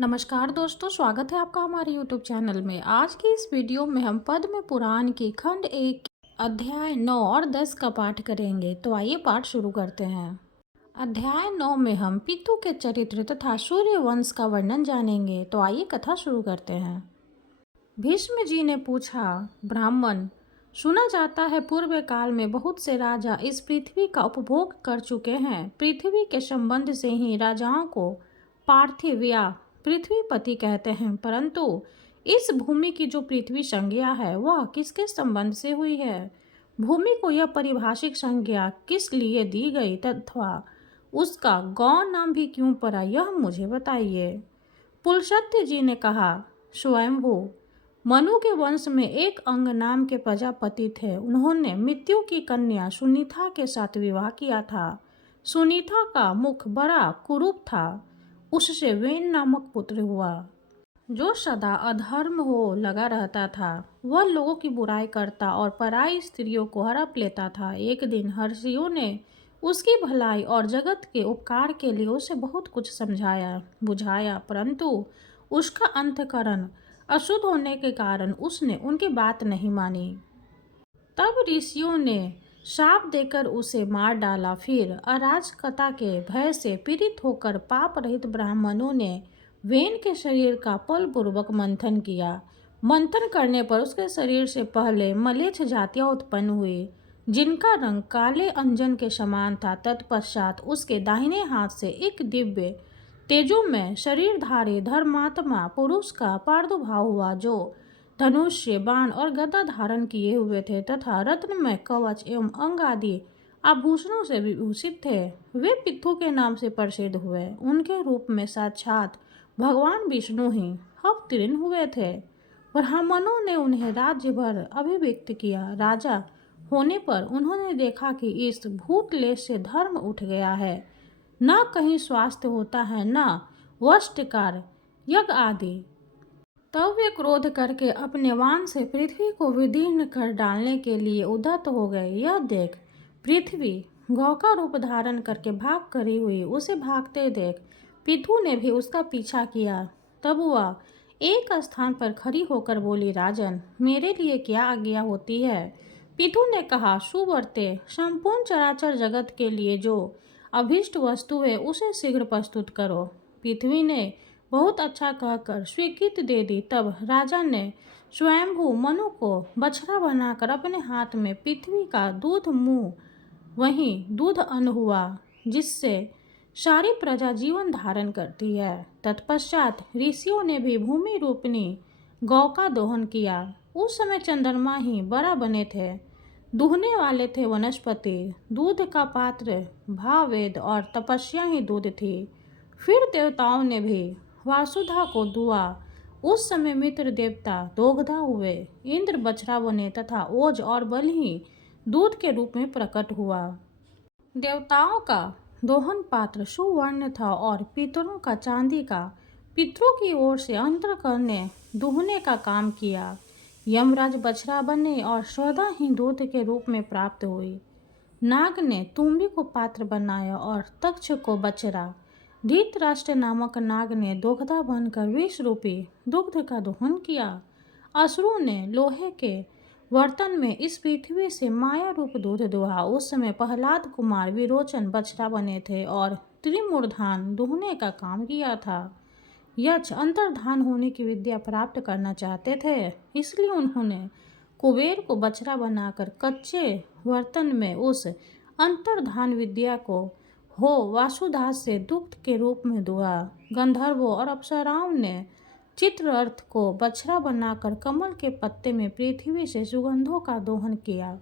नमस्कार दोस्तों, स्वागत है आपका हमारे YouTube चैनल में। आज की इस वीडियो में हम पद्म पुराण की खंड 1 अध्याय 9 और 10 का पाठ करेंगे। तो आइए पाठ शुरू करते हैं। अध्याय 9 में हम पितु के चरित्र तथा सूर्य वंश का वर्णन जानेंगे। तो आइए कथा शुरू करते हैं। भीष्म जी ने पूछा, ब्राह्मण, सुना जाता है पूर्व काल में बहुत से राजा इस पृथ्वी का उपभोग कर चुके हैं। पृथ्वी के संबंध से ही राजाओं को पार्थिव या पृथ्वीपति कहते हैं, परंतु इस भूमि की जो पृथ्वी संज्ञा है वह किसके संबंध से हुई है? भूमि को यह पारिभाषिक संज्ञा किस लिए दी गई तथा उसका गौ नाम भी क्यों पड़ा, यह मुझे बताइए। पुलस्त्य जी ने कहा, स्वयंभू मनु के वंश में एक अंग नाम के प्रजापति थे। उन्होंने मृत्यु की कन्या सुनीता के साथ विवाह किया था। सुनीता का मुख बड़ा कुरूप था। उससे वेन नामक पुत्र हुआ जो सदा अधर्म हो लगा रहता था। वह लोगों की बुराई करता और पराई स्त्रियों को हड़प लेता था। एक दिन हर्षियों ने उसकी भलाई और जगत के उपकार के लिए उसे बहुत कुछ समझाया बुझाया, परंतु उसका अंतःकरण अशुद्ध होने के कारण उसने उनकी बात नहीं मानी। तब ऋषियों ने शाप देकर उसे मार डाला। फिर अराजकता के भय से पीड़ित होकर पाप रहित ब्राह्मणों ने वेन के शरीर का बलपूर्वक मंथन किया। मंथन करने पर उसके शरीर से पहले मलेच्छ जातियां उत्पन्न हुई, जिनका रंग काले अंजन के समान था। तत्पश्चात उसके दाहिने हाथ से एक दिव्य तेजोमय शरीरधारी धर्मात्मा पुरुष का प्रादुर्भाव हुआ, जो धनुष्य, बाण और गदा धारण किए हुए थे तथा रत्नमय कवच एवं अंग आदि आभूषणों से विभूषित थे। वे पितु के नाम से प्रसिद्ध हुए। उनके रूप में साक्षात भगवान विष्णु ही अवतीर्ण हुए थे। ब्राह्मणों ने उन्हें राज्य भर अभिव्यक्त किया। राजा होने पर उन्होंने देखा कि इस भूतलेश से धर्म उठ गया है, न कहीं स्वास्थ्य होता है, न वष्टकार यज्ञ आदि। तब वे क्रोध करके अपने वाण से पृथ्वी को विदीर्ण कर डालने के लिए उद्यत हो गए। यह देख पृथ्वी गौ का रूप धारण करके भाग करी हुई। उसे भागते देख पितु ने भी उसका पीछा किया। तब वह एक स्थान पर खड़ी होकर बोली, राजन, मेरे लिए क्या आज्ञा होती है? पितु ने कहा, सुवर्ते, संपूर्ण चराचर जगत के लिए जो अभीष्ट वस्तु है उसे शीघ्र प्रस्तुत करो। पृथ्वी ने बहुत अच्छा कहकर स्वीकृति दे दी। तब राजा ने स्वयंभू मनु को बछड़ा बनाकर अपने हाथ में पृथ्वी का दूध मुंह वहीं दूध अन्न हुआ, जिससे सारी प्रजा जीवन धारण करती है। तत्पश्चात ऋषियों ने भी भूमि रूपिणी गौ का दोहन किया। उस समय चंद्रमा ही बड़ा बने थे, दूहने वाले थे वनस्पति, दूध का पात्र भाववेद और तपस्या ही दूध थी। फिर देवताओं ने भी वासुधा को दुआ। उस समय मित्र देवता दोग्धा हुए, इंद्र बछड़ा बने तथा ओज और बल ही दूध के रूप में प्रकट हुआ। देवताओं का दोहन पात्र सुवर्ण था और पितरों का चांदी का। पितरों की ओर से अंतःकरण ने दूहने का काम किया। यमराज बछड़ा बने और स्वदा ही दूध के रूप में प्राप्त हुई। नाग ने तुम्बी को पात्र बनाया और तक्ष को बछड़ा। धृतराष्ट्र नामक नाग ने दोग्धा बनकर विष रूपी दुग्ध का दोहन किया। असुरों ने लोहे के बर्तन में इस पृथ्वी से माया रूप दूध दुहा। उस समय प्रहलाद कुमार विरोचन बछड़ा बने थे और त्रिमूर्धान दुहने का काम किया था। यक्ष अंतर्धान होने की विद्या प्राप्त करना चाहते थे, इसलिए उन्होंने कुबेर को बछड़ा बनाकर कच्चे बर्तन में उस अंतर्धान विद्या को हो वासुदास से दुग्ध के रूप में दुआ। गंधर्वों और अप्सराओं ने चित्ररथ को बछड़ा बनाकर कमल के पत्ते में पृथ्वी से सुगंधों का दोहन किया।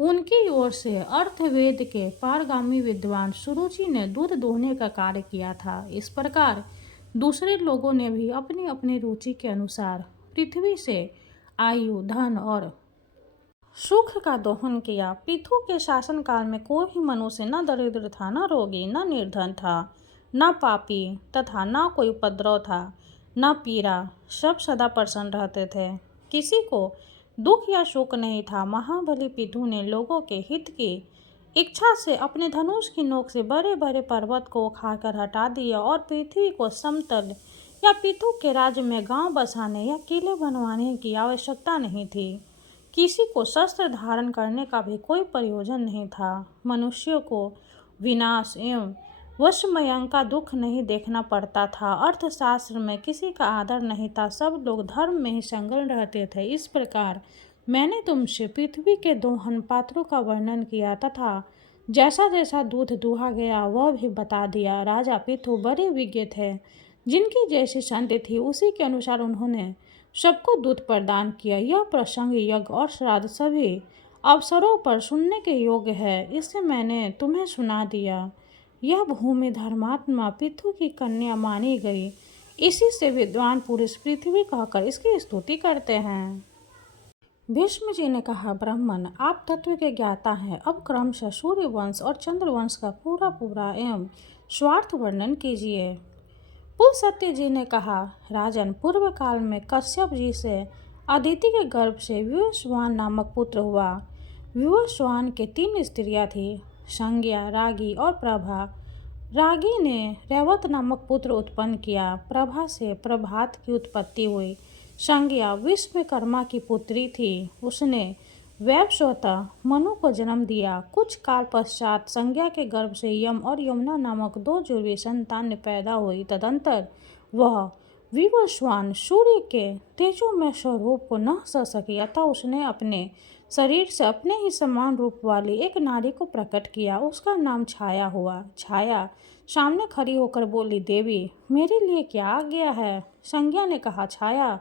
उनकी ओर से अर्थवेद के पारगामी विद्वान सुरुचि ने दूध दोहने का कार्य किया था। इस प्रकार दूसरे लोगों ने भी अपनी अपनी रुचि के अनुसार पृथ्वी से आयु, धन और सुख का दोहन किया। पृथु के शासन काल में कोई भी मनुष्य न दरिद्र था, न रोगी, न निर्धन था, न पापी तथा न कोई उपद्रव था, न पीड़ा। सब सदा प्रसन्न रहते थे। किसी को दुख या शोक नहीं था। महाबली पृथु ने लोगों के हित की इच्छा से अपने धनुष की नोक से बड़े बड़े पर्वत को उखाड़कर हटा दिया और पृथ्वी को समतल या पितु के राज्य में गांव बसाने या किले बनवाने की आवश्यकता नहीं थी। किसी को शस्त्र धारण करने का भी कोई प्रयोजन नहीं था। मनुष्यों को विनाश एवं वशमयं का दुख नहीं देखना पड़ता था। अर्थशास्त्र में किसी का आदर नहीं था, सब लोग धर्म में ही संलग्न रहते थे। इस प्रकार मैंने तुमसे पृथ्वी के दोहन पात्रों का वर्णन किया तथा जैसा जैसा दूध दुहा गया वह भी बता दिया। राजा पृथु बड़े विज्ञ थे, जिनकी जैसी शांति थी उसी के अनुसार उन्होंने सबको दूध प्रदान किया। यह प्रसंग यज्ञ और श्राद्ध सभी अवसरों पर सुनने के योग्य है, इसे मैंने तुम्हें सुना दिया। यह भूमि धर्मात्मा पृथु की कन्या मानी गई, इसी से विद्वान पुरुष पृथ्वी कहकर इसकी स्तुति करते हैं। भीष्म जी ने कहा, ब्राह्मण आप तत्व के ज्ञाता हैं, अब क्रमशः सूर्य वंश और चंद्र वंश का पूरा एवं स्वार्थ वर्णन कीजिए। पुलस्त्य जी ने कहा, राजन पूर्व काल में कश्यप जी से अदिति के गर्भ से विवस्वान नामक पुत्र हुआ। विवस्वान के 3 स्त्रियां थीं, संज्ञा, रागी और प्रभा। रागी ने रैवत नामक पुत्र उत्पन्न किया। प्रभा से प्रभात की उत्पत्ति हुई। संज्ञा विश्वकर्मा की पुत्री थी, उसने वैवस्वतः मनु को जन्म दिया। कुछ काल पश्चात संज्ञा के गर्भ से यम और यमुना नामक 2 जुड़वी संतान पैदा हुई। तदंतर वह विवस्वान सूर्य के तेजोमय स्वरूप को न सह सकी, अतः उसने अपने शरीर से अपने ही समान रूप वाली एक नारी को प्रकट किया। उसका नाम छाया हुआ। छाया सामने खड़ी होकर बोली, देवी मेरे लिए क्या आज्ञा है? संज्ञा ने कहा, छाया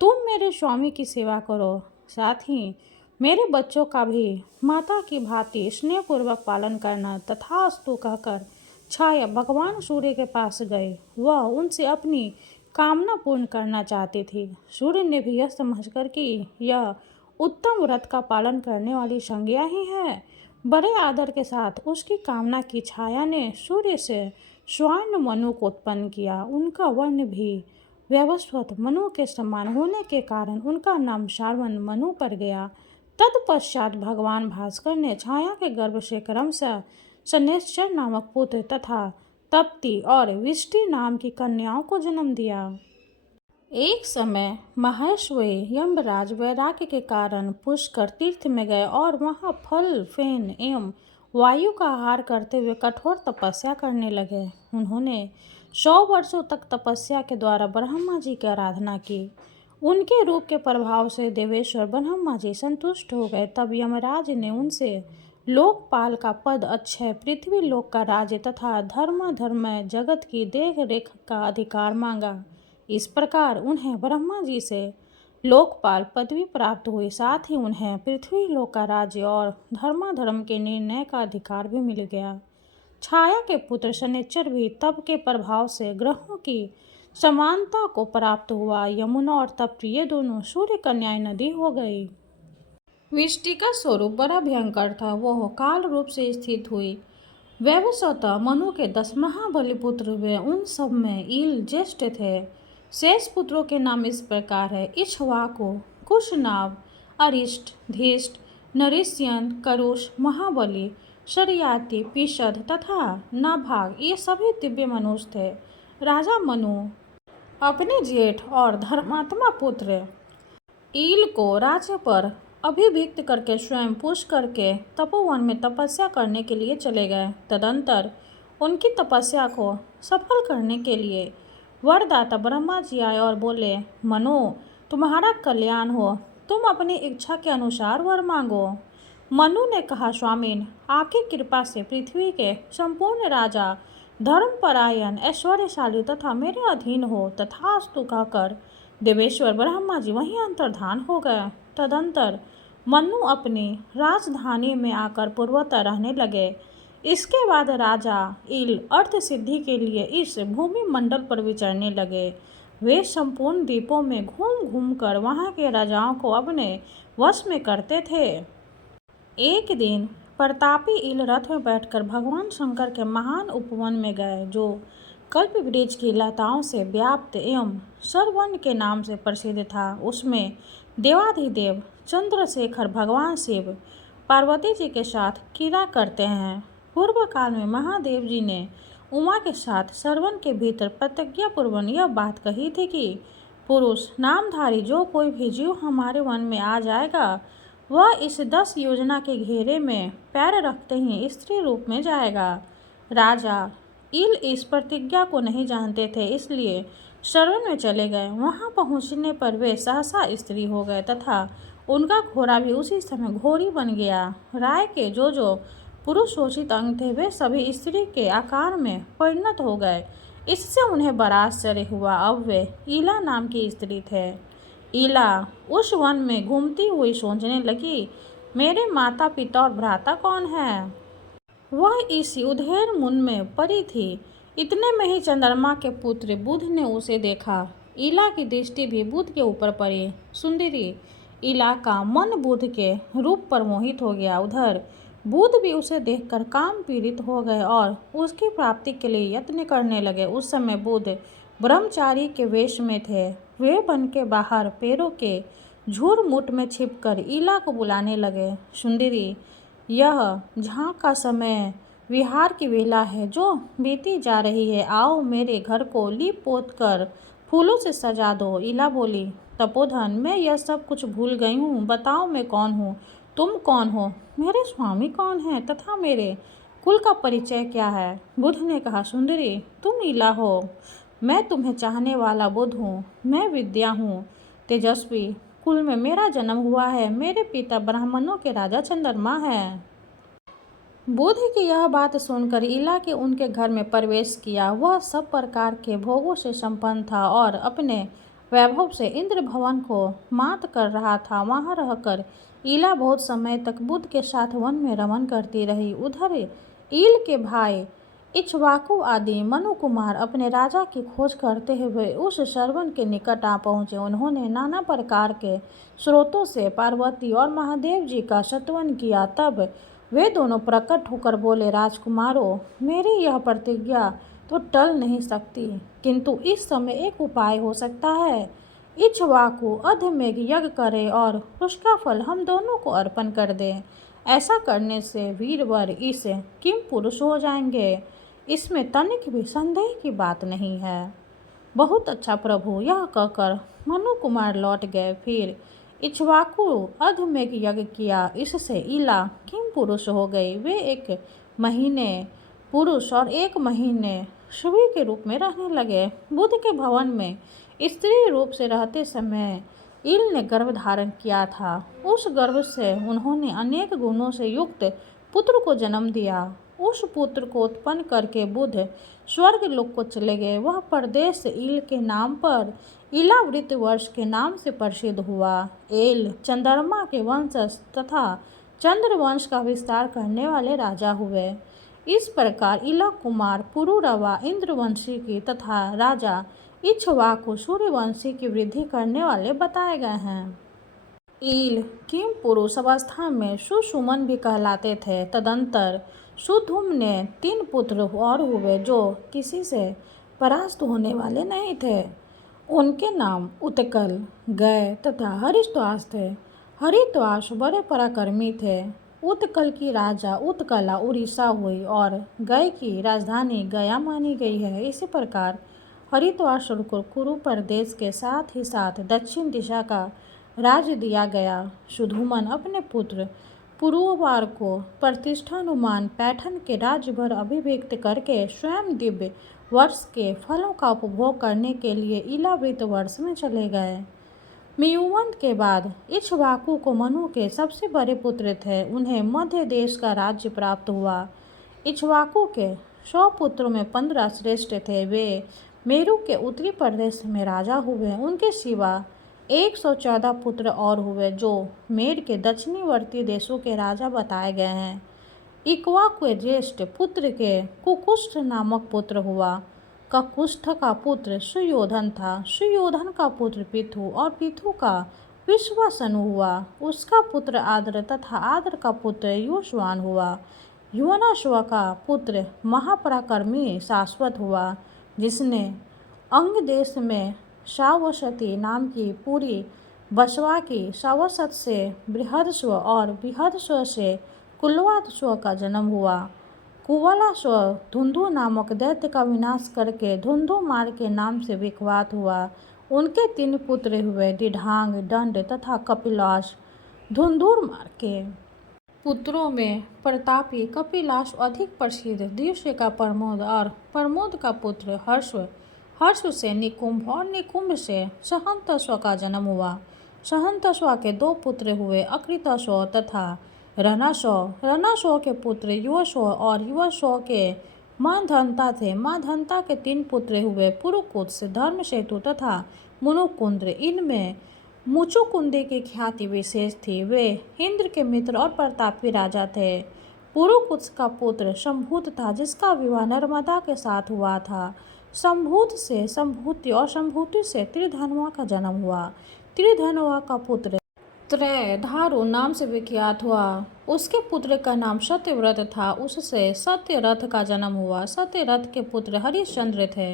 तुम मेरे स्वामी की सेवा करो, साथ ही मेरे बच्चों का भी माता की भांति स्नेहपूर्वक पालन करना। तथास्तु कहकर छाया भगवान सूर्य के पास गए। वह उनसे अपनी कामना पूर्ण करना चाहती थी। सूर्य ने भी यह समझकर कि यह उत्तम व्रत का पालन करने वाली संज्ञा ही है, बड़े आदर के साथ उसकी कामना की। छाया ने सूर्य से स्वर्ण मनु को उत्पन्न किया। उनका वर्ण भी वैवस्वत मनु के समान होने के कारण उनका नाम श्रावण मनु पड़ गया। तत्पश्चात भगवान भास्कर ने छाया के गर्भ से क्रमशः शनैश्चर नामक पुत्र तथा तप्ती और विष्टि नाम की कन्याओं को जन्म दिया। एक समय महर्षि यमराज वैराग्य के कारण पुष्कर तीर्थ में गए और वहां फल, फेन एवं वायु का आहार करते हुए कठोर तपस्या करने लगे। उन्होंने 100 वर्षों तक तपस्या के द्वारा ब्रह्मा जी की आराधना की। उनके रूप के प्रभाव से देवेश्वर ब्रह्मा जी संतुष्ट हो गए। तब यमराज ने उनसे लोकपाल का पद, अक्षय पृथ्वी लोक का राज्य तथा धर्ममय जगत की देख रेख का अधिकार मांगा। इस प्रकार उन्हें ब्रह्मा जी से लोकपाल पदवी प्राप्त हुई, साथ ही उन्हें पृथ्वी लोक का राज्य और धर्म के निर्णय का अधिकार भी मिल गया। छाया के पुत्र शनैश्चर भी तप के प्रभाव से ग्रहों की समानता को प्राप्त हुआ। यमुना और तप्ती ये दोनों सूर्य कन्याएं नदी हो गई। विष्टि का स्वरूप बड़ा भयंकर था, वह काल रूप से स्थित हुई। वैवस्वतः मनु के 10 महाबली पुत्र हुए, उन सब में ईल ज्येष्ठ थे। शेष पुत्रों के नाम इस प्रकार है, इक्ष्वाकु, कुशनाभ, अरिष्ट, धीष्ट, नरिष्यन, करुष, महाबली, शर्याति, पिशद तथा नाभाग, ये सभी दिव्य मनुष्य थे। राजा मनु अपने जेठ और धर्मात्मा पुत्र ईल को राज्य पर अभिषिक्त करके स्वयं पुष्कर के तपोवन में तपस्या करने के लिए चले गए। तदंतर उनकी तपस्या को सफल करने के लिए वरदाता ब्रह्मा जी आए और बोले, मनु तुम्हारा कल्याण हो, तुम अपनी इच्छा के अनुसार वर मांगो। मनु ने कहा, स्वामीन आपकी कृपा से पृथ्वी के संपूर्ण राजा धर्मपरायण, ऐश्वर्यशाली तथा मेरे अधीन हो। तथास्तु कहकर देवेश्वर ब्रह्मा जी वहीं अंतर्धान हो गए। तदंतर मनु अपनी राजधानी में आकर पूर्वतः रहने लगे। इसके बाद राजा इल अर्थ सिद्धि के लिए इस भूमि मंडल पर विचरने लगे। वे संपूर्ण द्वीपों में घूम घूम कर वहाँ के राजाओं को अपने वश में करते थे। एक दिन प्रतापी इल रथ में बैठकर भगवान शंकर के महान उपवन में गए, जो कल्प वृक्ष की लताओं से व्याप्त एवं सरवन के नाम से प्रसिद्ध था। उसमें देवाधिदेव चंद्रशेखर भगवान शिव पार्वती जी के साथ क्रीड़ा करते हैं। पूर्व काल में महादेव जी ने उमा के साथ श्रवण के भीतर प्रतिज्ञापूर्वक यह बात कही थी कि पुरुष नामधारी जो कोई भी जीव हमारे वन में आ जाएगा वह इस 10 योजना के घेरे में पैर रखते ही स्त्री रूप में जाएगा। राजा इल इस प्रतिज्ञा को नहीं जानते थे, इसलिए शरण में चले गए। वहां पहुंचने पर वे सहसा स्त्री हो गए तथा उनका घोड़ा भी उसी समय घोड़ी बन गया। राय के जो पुरुष शोषित अंग थे वे सभी स्त्री के आकार में परिणत हो गए। इससे उन्हें बड़ा आश्चर्य हुआ। अब वे ईला नाम की स्त्री थे। ईला उस वन में घूमती हुई सोचने लगी, मेरे माता पिता और भ्राता कौन है? वह इस उधेड़ मुन में पड़ी थी। इतने में ही चंद्रमा के पुत्र बुध ने उसे देखा। ईला की दृष्टि भी बुध के ऊपर पड़ी। सुंदरी ईला का मन बुध के रूप पर मोहित हो गया। उधर बुध भी उसे देखकर काम पीड़ित हो गए और उसकी प्राप्ति के लिए यत्न करने लगे। उस समय बुध ब्रह्मचारी के वेश में थे। वे वन के बाहर पेड़ों के झुरमुट में छिपकर ईला को बुलाने लगे। सुंदरी, यह झांक का समय विहार की वेला है जो बीती जा रही है। आओ मेरे घर को लीप पोत कर फूलों से सजा दो। ईला बोली, तपोधन, मैं यह सब कुछ भूल गई हूँ। बताओ मैं कौन हूँ, तुम कौन हो, मेरे स्वामी कौन है तथा मेरे कुल का परिचय क्या है? बुध ने कहा, सुंदरी, तुम ईला हो। मैं तुम्हें चाहने वाला बुध हूँ। मैं विद्या हूँ, तेजस्वी कुल में मेरा जन्म हुआ है। मेरे पिता ब्राह्मणों के राजा चंद्रमा है। बुध की यह बात सुनकर ईला के उनके घर में प्रवेश किया। वह सब प्रकार के भोगों से संपन्न था और अपने वैभव से इंद्र भवन को मात कर रहा था। वहां रहकर ईला बहुत समय तक बुध के साथ वन में रमन करती रही। उधर ईल के भाई इक्ष्वाकु आदि मनु कुमार अपने राजा की खोज करते हुए उस श्रवण के निकट आ पहुँचे। उन्होंने नाना प्रकार के स्रोतों से पार्वती और महादेव जी का स्तवन किया। तब वे दोनों प्रकट होकर बोले, राजकुमारों, मेरी यह प्रतिज्ञा तो टल नहीं सकती, किंतु इस समय एक उपाय हो सकता है। इक्ष्वाकु अधमेघ यज्ञ करे और उसका फल हम दोनों को अर्पण कर दें। ऐसा करने से वीरवर इस किम पुरुष हो जाएंगे। इसमें तनिक भी संदेह की बात नहीं है। बहुत अच्छा प्रभु, यह कहकर मनु कुमार लौट गए। फिर इक्ष्वाकु अधमेघ यज्ञ किया। इससे ईला किम पुरुष हो गई। वे 1 महीने पुरुष और 1 महीने स्त्री के रूप में रहने लगे। बुध के भवन में स्त्री रूप से रहते समय ईल ने गर्भ धारण किया था। उस गर्भ से उन्होंने अनेक गुणों से युक्त पुत्र को जन्म दिया। उस पुत्र को उत्पन्न करके बुध स्वर्ग लोक को चले गए। वह प्रदेश ईल के नाम पर ईलावृत वर्ष के नाम से प्रसिद्ध हुआ। एल चंद्रमा के वंशज तथा चंद्रवंश का विस्तार करने वाले राजा हुए। इस प्रकार ईला कुमार पुरुरवा इंद्रवंशी की तथा राजा इक्ष्वाकु सूर्यवंशी की वृद्धि करने वाले बताए गए हैं। ईल किम पुरुष अवस्था में सुषुमन भी कहलाते थे। तदंतर सुधुम ने 3 पुत्र और हुए जो किसी से परास्त होने वाले नहीं थे। उनके नाम उत्कल, गय तथा हरिश्वास थे। हरिश्वास बड़े पराक्रमी थे। उत्कल की राजा उत्कला उड़ीसा हुई और गय की राजधानी गया मानी गई है। इसी प्रकार हरिद्वार को कुरु प्रदेश के साथ ही साथ दक्षिण दिशा का राज्य दिया गया। सुधुमन अपने पुत्र पुरुवार को प्रतिष्ठानुमान पैठन के राज्य भर अभिव्यक्त करके स्वयं दिव्य वर्ष के फलों का उपभोग करने के लिए ईलावृत वर्ष में चले गए। मयुवंत के बाद इक्ष्वाकु को मनु के सबसे बड़े पुत्र थे। उन्हें मध्य देश का राज्य प्राप्त हुआ। इक्ष्वाकु के 100 पुत्रों में 15 श्रेष्ठ थे। वे मेरु के उत्तरी प्रदेश में राजा हुए। उनके सिवा 114 पुत्र और हुए जो मेर के दक्षिणवर्ती देशों के राजा बताए गए हैं। इक्ष्वाकु के ज्येष्ठ पुत्र के कुकुष्ठ नामक पुत्र हुआ। ककुष्ठ का पुत्र सुयोधन था। सुयोधन का पुत्र पिथु और पिथु का विश्वासनु हुआ। उसका पुत्र आद्र तथा आद्र का पुत्र युष्वान हुआ। युवनाश्व का पुत्र महापराक्रमी शाश्वत हुआ, जिसने अंग देश में सावसती नाम की पुरी बसवा की। सावसत से बृहदस्व और बृहदस्व से कुलवात्स्व का जन्म हुआ। कुवला स्व धुंधु नामक दैत्य का विनाश करके धुंधुमार के नाम से विख्यात हुआ। उनके 3 पुत्र हुए, दिढांग, दंड तथा कपिलाश। धुंधुमार के पुत्रों में प्रतापी कपिलाश अधिक प्रसिद्ध, दिव्य का प्रमोद और प्रमोद का पुत्र हर्ष, हर्ष से निकुंभ और निकुंभ से सहंतस्व का जन्म हुआ। सहंतस्व के 2 पुत्र हुए, अकृतस्व तथा रणास्व। रणास्व के पुत्र युवस्व और युवस्व के मांधनता थे। मांधनता के 3 पुत्र हुए, पुरुकुत्स, धर्मसेतु तथा मुनुकुंद्र। इनमें मुचुकुंदी की ख्याति विशेष थी। वे इंद्र के मित्र और प्रतापी राजा थे। पुरुकुत्स का पुत्र शंभूत था, जिसका विवाह नर्मदा के साथ हुआ था। शंभूत से शंभूति और शंभूति से त्रिधनवा का जन्म हुआ। त्रिधनवा का पुत्र त्रयधारु नाम से विख्यात हुआ। उसके पुत्र का नाम सत्यव्रत था। उससे सत्यरथ का जन्म हुआ। सत्यरथ के पुत्र हरिश्चंद्र थे।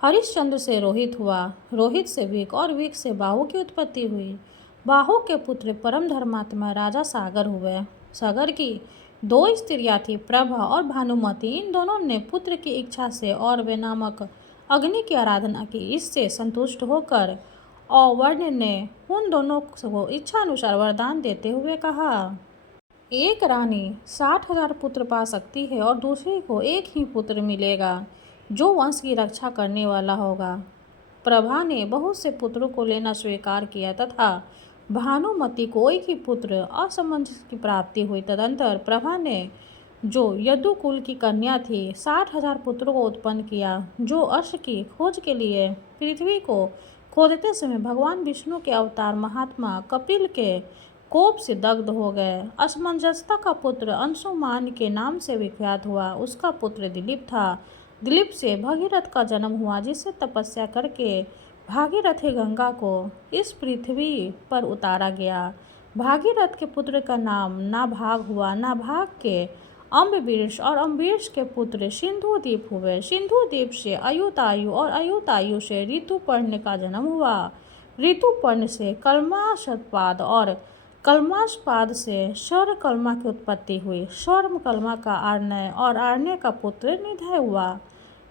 हरिश्चंद्र से रोहित हुआ। रोहित से विक और विक से बाहु की उत्पत्ति हुई। बाहु के पुत्र परम धर्मात्मा राजा सागर हुए। सागर की 2 स्त्रियां थी, प्रभा और भानुमति। इन दोनों ने पुत्र की इच्छा से और वे नामक अग्नि की आराधना की। इससे संतुष्ट होकर औवर्ण ने उन दोनों को इच्छा अनुसार वरदान देते हुए कहा, एक रानी 60,000 पुत्र पा सकती है और दूसरी को एक ही पुत्र मिलेगा, जो वंश की रक्षा करने वाला होगा। प्रभा ने बहुत से पुत्रों को लेना स्वीकार किया तथा भानुमति को एक ही पुत्र असमंजस की प्राप्ति हुई। तदंतर प्रभा ने, जो यदुकुल की कन्या थी, 60,000 पुत्रों को उत्पन्न किया, जो अश्व की खोज के लिए पृथ्वी को खोदते समय भगवान विष्णु के अवतार महात्मा कपिल के कोप से दग्ध हो गए। असमंजसता का पुत्र अंशुमान के नाम से विख्यात हुआ। उसका पुत्र दिलीप था। दिलीप से भगीरथ का जन्म हुआ, जिससे तपस्या करके भागीरथी गंगा को इस पृथ्वी पर उतारा गया। भागीरथ के पुत्र का नाम नाभाग हुआ। नाभाग के अम्बरीश और अम्बरीश के पुत्र सिंधुदीप हुए। सिंधुदीप से अयुतायु और अयुतायु से ऋतुपर्ण का जन्म हुआ। ऋतुपर्ण से कलमाशपाद और कलमाशपाद से शौरकलमा की उत्पत्ति हुई। शौरकलमा का आर्णय और आर्णय का पुत्र निधय हुआ।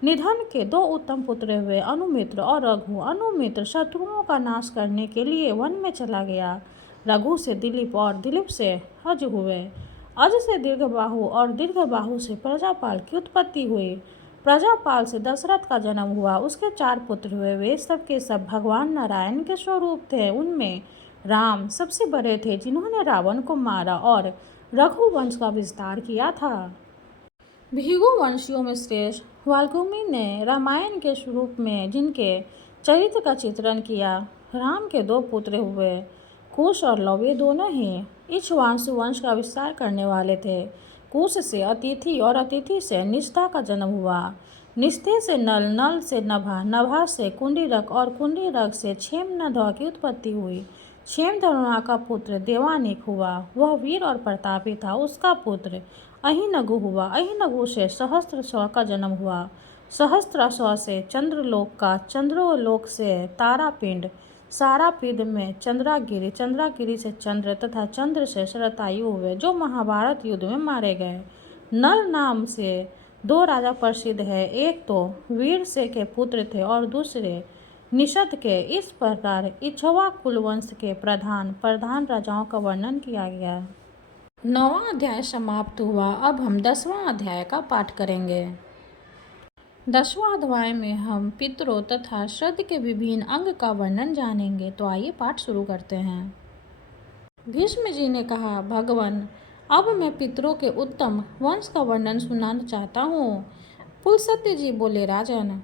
निधन के 2 उत्तम पुत्र हुए, अनुमित्र और रघु। अनुमित्र शत्रुओं का नाश करने के लिए वन में चला गया। रघु से दिलीप और दिलीप से अज हुए। अज से दीर्घबाहु और दीर्घबाहु से प्रजापाल की उत्पत्ति हुई। प्रजापाल से दशरथ का जन्म हुआ। उसके 4 पुत्र हुए। वे सब के सब भगवान नारायण के स्वरूप थे। उनमें राम सबसे बड़े थे, जिन्होंने रावण को मारा और रघुवंश का विस्तार किया था। भृगु वंशियों में श्रेष्ठ वाल्मीकि ने रामायण के स्वरूप में जिनके चरित्र का चित्रण किया। राम के 2 पुत्र हुए, कुश और लव। ये दोनों ही इक्ष्वाकु वंश का विस्तार करने वाले थे। कुश से अतिथि और अतिथि से निष्ठा का जन्म हुआ। निष्ठे से नल, नल से नभा, नभा से कुंडीरक और कुंडीरक से क्षेमधन्वा की उत्पत्ति हुई। क्षेमधन्वा का पुत्र देवानिक हुआ। वह वीर और प्रतापी था। उसका पुत्र अहिनगु हुआ। अहिनगु से सहस्त्रस्व का जन्म हुआ। सहस्त्रस्व से चंद्रलोक का, चंद्रलोक से तारापिंड, सारापिंड में चंद्रागिरि, चंद्रागिरि से चंद्र तथा चंद्र से शरतायु हुए, जो महाभारत युद्ध में मारे गए। नल नाम से 2 राजा प्रसिद्ध है। एक तो वीरसे के पुत्र थे और दूसरे निषद के। इस प्रकार इक्ष्वाकु वंश के प्रधान राजाओं का वर्णन किया गया। 9वां अध्याय समाप्त हुआ। अब हम 10वां अध्याय का पाठ करेंगे। 10वां अध्याय में हम पितरों तथा श्राद्ध के विभिन्न अंग का वर्णन जानेंगे। तो आइए पाठ शुरू करते हैं। भीष्म जी ने कहा, भगवान, अब मैं पितरों के उत्तम वंश का वर्णन सुनाना चाहता हूँ। पुलस्त्य जी बोले, राजन,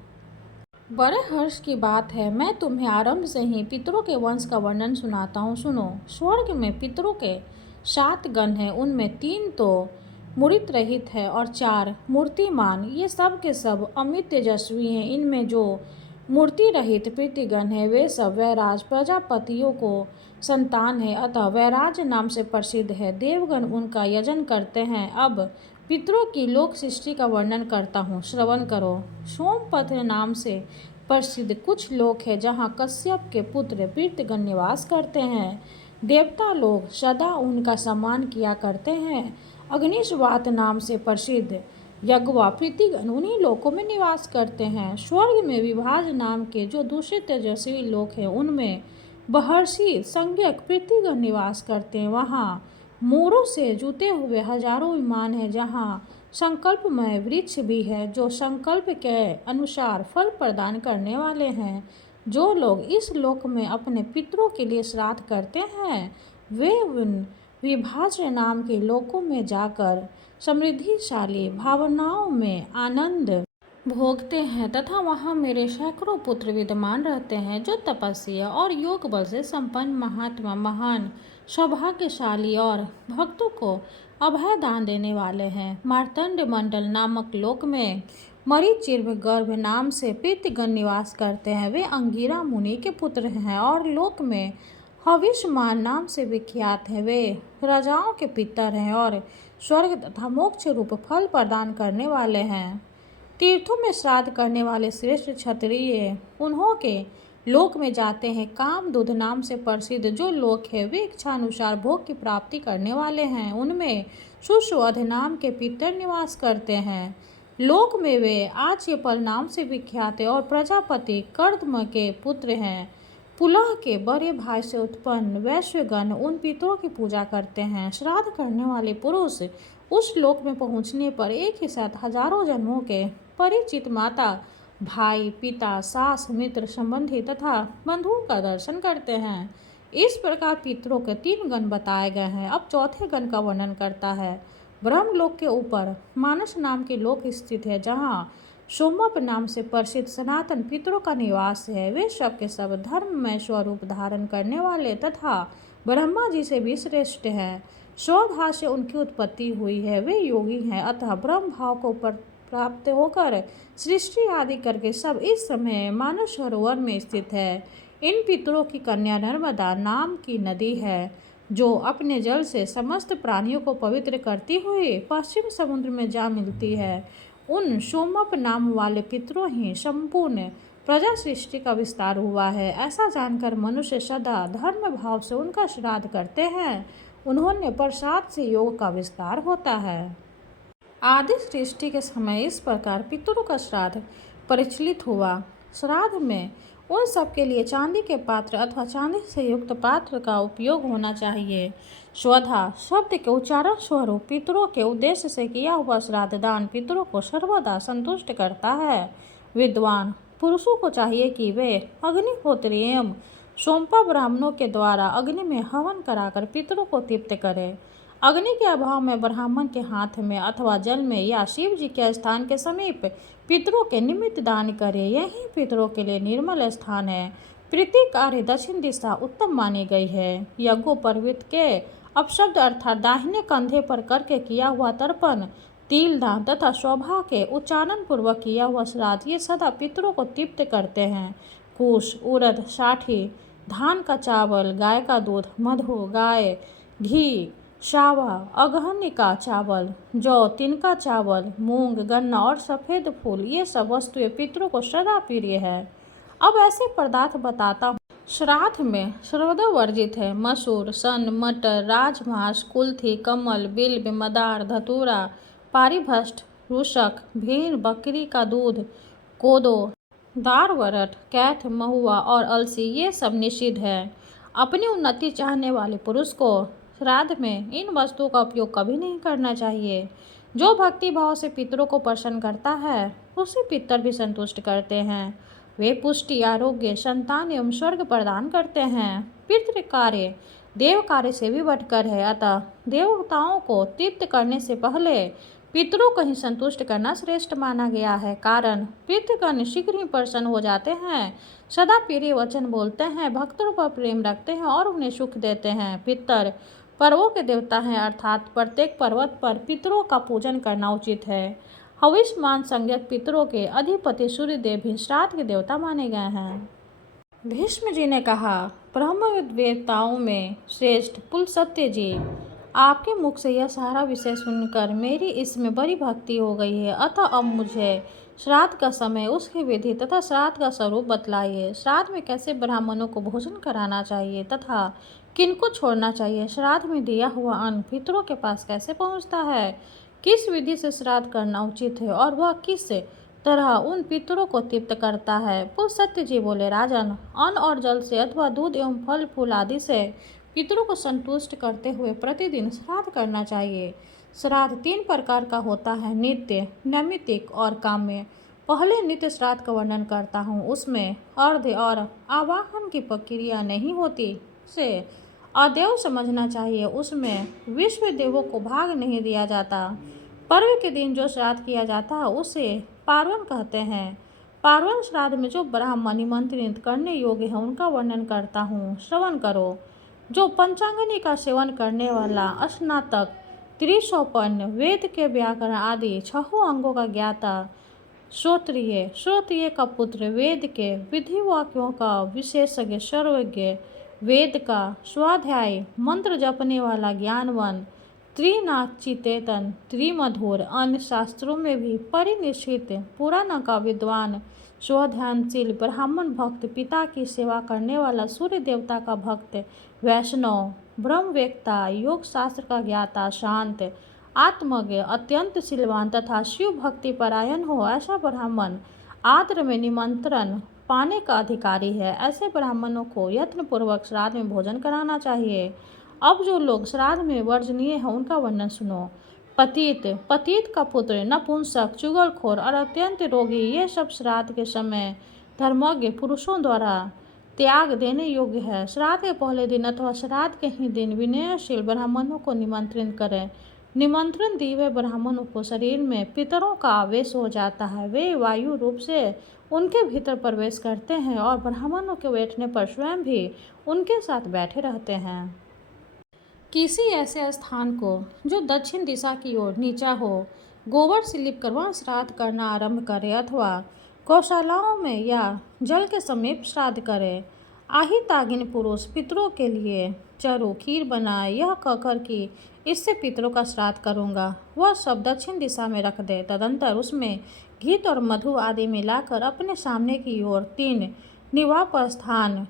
बड़े हर्ष की बात है। मैं तुम्हें आरंभ से ही पितरों के वंश का वर्णन सुनाता हूँ। सुनो। स्वर्ग में पितरों के 7 गण हैं। उनमें 3 तो मूर्ति रहित है और 4 मूर्तिमान। ये सब के सब अमित तेजस्वी हैं। इनमें जो मूर्ति रहित पितृगण है, वे सब वैराज प्रजापतियों को संतान है, अतः वैराज नाम से प्रसिद्ध है। देवगण उनका यजन करते हैं। अब पितरों की लोक सृष्टि का वर्णन करता हूँ, श्रवण करो। सोमपत्र नाम से प्रसिद्ध कुछ लोक है, जहाँ कश्यप के पुत्र पितृगण निवास करते हैं। देवता लोग सदा उनका सम्मान किया करते हैं। अग्निष्वात नाम से प्रसिद्ध यज्ञ पृथ्वीगण उन्हीं लोकों में निवास करते हैं। स्वर्ग में विभाज नाम के जो दूसरे तेजस्वी लोक हैं उनमें महर्षि संज्ञक पृथ्वीगण निवास करते हैं। वहाँ मोरों से जुते हुए हजारों विमान हैं, जहाँ संकल्पमय वृक्ष भी है जो संकल्प के अनुसार फल प्रदान करने वाले हैं। जो लोग इस लोक में अपने पितरों के लिए श्राद्ध करते हैं वे उन विभाज्य नाम के लोकों में जाकर समृद्धिशाली भावनाओं में आनंद भोगते हैं तथा वहाँ मेरे सैकड़ों पुत्र विद्यमान रहते हैं जो तपस्या और योग बल से संपन्न महात्मा, महान, सौभाग्यशाली और भक्तों को अभय दान देने वाले हैं। मार्तंड मंडल नामक लोक में मरीचिर्भ गर्भ नाम से पितृगण निवास करते हैं। वे अंगिरा मुनि के पुत्र हैं और लोक में हविष्मान नाम से विख्यात हैं। वे राजाओं के पितर हैं और स्वर्ग तथा मोक्ष रूप फल प्रदान करने वाले हैं। तीर्थों में श्राद्ध करने वाले श्रेष्ठ क्षत्रिय उन्हों के लोक में जाते हैं। काम दूध नाम से प्रसिद्ध जो लोक है वे इच्छानुसार भोग की प्राप्ति करने वाले हैं। उनमें सुश्वध नाम के पितर निवास करते हैं। लोक में वे आच्यपल नाम से विख्यात है और प्रजापति कर्दम के पुत्र हैं। पुलह के बड़े भाई से उत्पन्न वैश्यगण उन पितरों की पूजा करते हैं। श्राद्ध करने वाले पुरुष उस लोक में पहुंचने पर एक ही साथ हजारों जन्मों के परिचित माता, भाई, पिता, सास, मित्र, संबंधी तथा बंधुओं का दर्शन करते हैं। इस प्रकार पितरों के 3 गण बताए गए हैं। अब चौथे गण का वर्णन करता है। ब्रह्मलोक के ऊपर मानस नाम के लोक स्थित है, जहाँ सोमप नाम से प्रसिद्ध सनातन पितरों का निवास है। वे सब के सब धर्म में स्वरूप धारण करने वाले तथा ब्रह्मा जी से भी श्रेष्ठ हैं। स्वधा से उनकी उत्पत्ति हुई है। वे योगी हैं, अतः ब्रह्म भाव को प्राप्त होकर सृष्टि आदि करके सब इस समय मानव सरोवर में स्थित है। इन पितरों की कन्या नर्मदा नाम की नदी है, जो अपने जल से समस्त प्राणियों को पवित्र करती हुई पश्चिम समुद्र में जा मिलती है। उन सोमप नाम वाले पितरों ही संपूर्ण प्रजा सृष्टि का विस्तार हुआ है। ऐसा जानकर मनुष्य सदा धर्म भाव से उनका श्राद्ध करते हैं। उन्होंने प्रसाद से योग का विस्तार होता है। आदि सृष्टि के समय इस प्रकार पितरों का श्राद्ध प्रचलित हुआ। श्राद्ध में उन सब के लिए चांदी के पात्र अथवा चांदी से युक्त पात्र का उपयोग होना चाहिए। स्वधा शब्द के उच्चारण स्वरूप पितरों के उद्देश्य से किया हुआ श्राद्ध दान पितरों को सर्वदा संतुष्ट करता है। विद्वान पुरुषों को चाहिए कि वे अग्निहोत्री एवं सोमपा ब्राह्मणों के द्वारा अग्नि में हवन कराकर पितरों को तृप्त करें। अग्नि के अभाव में ब्राह्मण के हाथ में अथवा जल में या शिव जी के स्थान के समीप पितरों के निमित्त दान करें। यही पितरों के लिए निर्मल स्थान है। प्रीति कार्य दक्षिण दिशा उत्तम मानी गई है। यज्ञोपवीत के अपशब्द अर्थात दाहिने कंधे पर करके किया हुआ तर्पण, तिल दान तथा शोभा के उच्चारण पूर्वक किया हुआ श्राद्ध ये सदा पितरों को तृप्त करते हैं। कुश, उड़द, साठी, धान का चावल, गाय का दूध, मधु, गाय, घी, सावा, अगहनी का चावल, जौ, तिनका चावल, मूंग, गन्ना और सफ़ेद फूल ये सब वस्तुएं पितरों को सदा प्रिय है। अब ऐसे पदार्थ बताता हूँ। श्राद्ध में सर्वदा वर्जित है। मसूर, सन, मटर, राजमास, कुल्थी, कमल, बिल्व, मदार, धतूरा, पारिभष्ट, रूसक, भेड़, बकरी का दूध, कोदो, दारवरट, कैथ, महुआ और अलसी ये सब निषिद्ध है। अपनी उन्नति चाहने वाले पुरुष को श्राद्ध में इन वस्तुओं का उपयोग कभी नहीं करना चाहिए। जो भक्ति भाव से पितरों को प्रसन्न करता है उसे पितर भी संतुष्ट करते हैं। वे पुष्टि, आरोग्य, संतान एवं स्वर्ग प्रदान करते हैं। पितृ कार्य देव कार्य से भी बढ़कर है, अतः देवताओं को तृप्त करने से पहले पितरों को ही संतुष्ट करना श्रेष्ठ माना गया है। कारण पितृगण शीघ्र ही प्रसन्न हो जाते हैं, सदा प्रिय वचन बोलते हैं, भक्तों पर प्रेम रखते हैं और उन्हें सुख देते हैं। पितर पर्वों के देवता हैं, अर्थात प्रत्येक पर्वत पर पितरों का पूजन करना उचित है। हविष्मान संज्ञक पितरों के अधिपति सूर्यदेव भी श्राद्ध के देवता माने गए हैं। भीष्म जी ने कहा, ब्रह्मवेत्ताओं में श्रेष्ठ पुलस्त्य जी, आपके मुख से यह सारा विषय सुनकर मेरी इसमें बड़ी भक्ति हो गई है। अतः अब मुझे श्राद्ध का समय, उसकी विधि तथा श्राद्ध का स्वरूप बतलाइए। श्राद्ध में कैसे ब्राह्मणों को भोजन कराना चाहिए तथा किनको छोड़ना चाहिए। श्राद्ध में दिया हुआ अन्न पितरों के पास कैसे पहुंचता है, किस विधि से श्राद्ध करना उचित है और वह किस तरह उन पितरों को तृप्त करता है। पुरुष सत्य जी बोले, राजन, अन्न और जल से अथवा दूध एवं फल फूल आदि से पितरों को संतुष्ट करते हुए प्रतिदिन श्राद्ध करना चाहिए। श्राद्ध 3 प्रकार का होता है, नित्य, नैमित्तिक और काम्य। पहले नित्य श्राद्ध का वर्णन करता हूँ। उसमें अर्घ्य और आवाहन की प्रक्रिया नहीं होती, उसे अदैव समझना चाहिए। उसमें विश्व देवों को भाग नहीं दिया जाता। पर्व के दिन जो श्राद्ध किया जाता है उसे पार्वन कहते हैं। पार्वन श्राद्ध में जो ब्राह्मण निमंत्रित करने योग्य है उनका वर्णन करता हूँ, श्रवण करो। जो पंचांगनी का सेवन करने वाला, स्नातक, त्रिशोपन्न, वेद के व्याकरण आदि 6 अंगों का ज्ञाता, श्रोत्रिय, श्रोत्रिय का पुत्र, वेद के विधि वाक्यों का विशेषज्ञ, सर्वज्ञ, वेद का स्वाध्याय, मंत्र जपने वाला, ज्ञानवन, त्रिनाचितेतन, त्रिमधुर, अन्य शास्त्रों में भी परिनिष्ठित, पुराण का विद्वान, स्वाध्यानशील, ब्राह्मण भक्त, पिता की सेवा करने वाला, सूर्य देवता का भक्त, वैष्णव, ब्रह्मवेत्ता, योग शास्त्र का ज्ञाता, शांत, आत्मज्ञ, अत्यंत शीलवान तथा शिव भक्ति परायण हो, ऐसा ब्राह्मण आद्र में निमंत्रण पाने का अधिकारी है। ऐसे ब्राह्मणों को यत्नपूर्वक श्राद्ध में भोजन कराना चाहिए। अब जो लोग श्राद्ध में वर्जनीय हैं उनका वर्णन सुनो। पतित, पतित का पुत्र, नपुंसक, चुगलखोर और अत्यंत रोगी, ये सब श्राद्ध के समय धर्मज्ञ पुरुषों द्वारा त्याग देने योग्य है। श्राद्ध के पहले दिन अथवा श्राद्ध के ही दिन विनयशील ब्राह्मणों को निमंत्रण करें। निमंत्रण दिए हुए ब्राह्मणों को शरीर में पितरों का आवेश हो जाता है। वे वायु रूप से उनके भीतर प्रवेश करते हैं और ब्राह्मणों के बैठने पर स्वयं भी उनके साथ बैठे रहते हैं। किसी ऐसे स्थान को जो दक्षिण दिशा की ओर नीचा हो, गोबर से लिप कर वहाँ श्राद्ध करना आरंभ करे अथवा गौशालाओं में या जल के समीप श्राद्ध करे। आहितागिन पुरुष पितरों के लिए चरु खीर बनाए, यह कहकर कि इससे पितरों का श्राद्ध करूँगा, वह सब दक्षिण दिशा में रख दे। तदंतर उसमें घी और मधु आदि मिलाकर अपने सामने की ओर 3 निवाप स्थान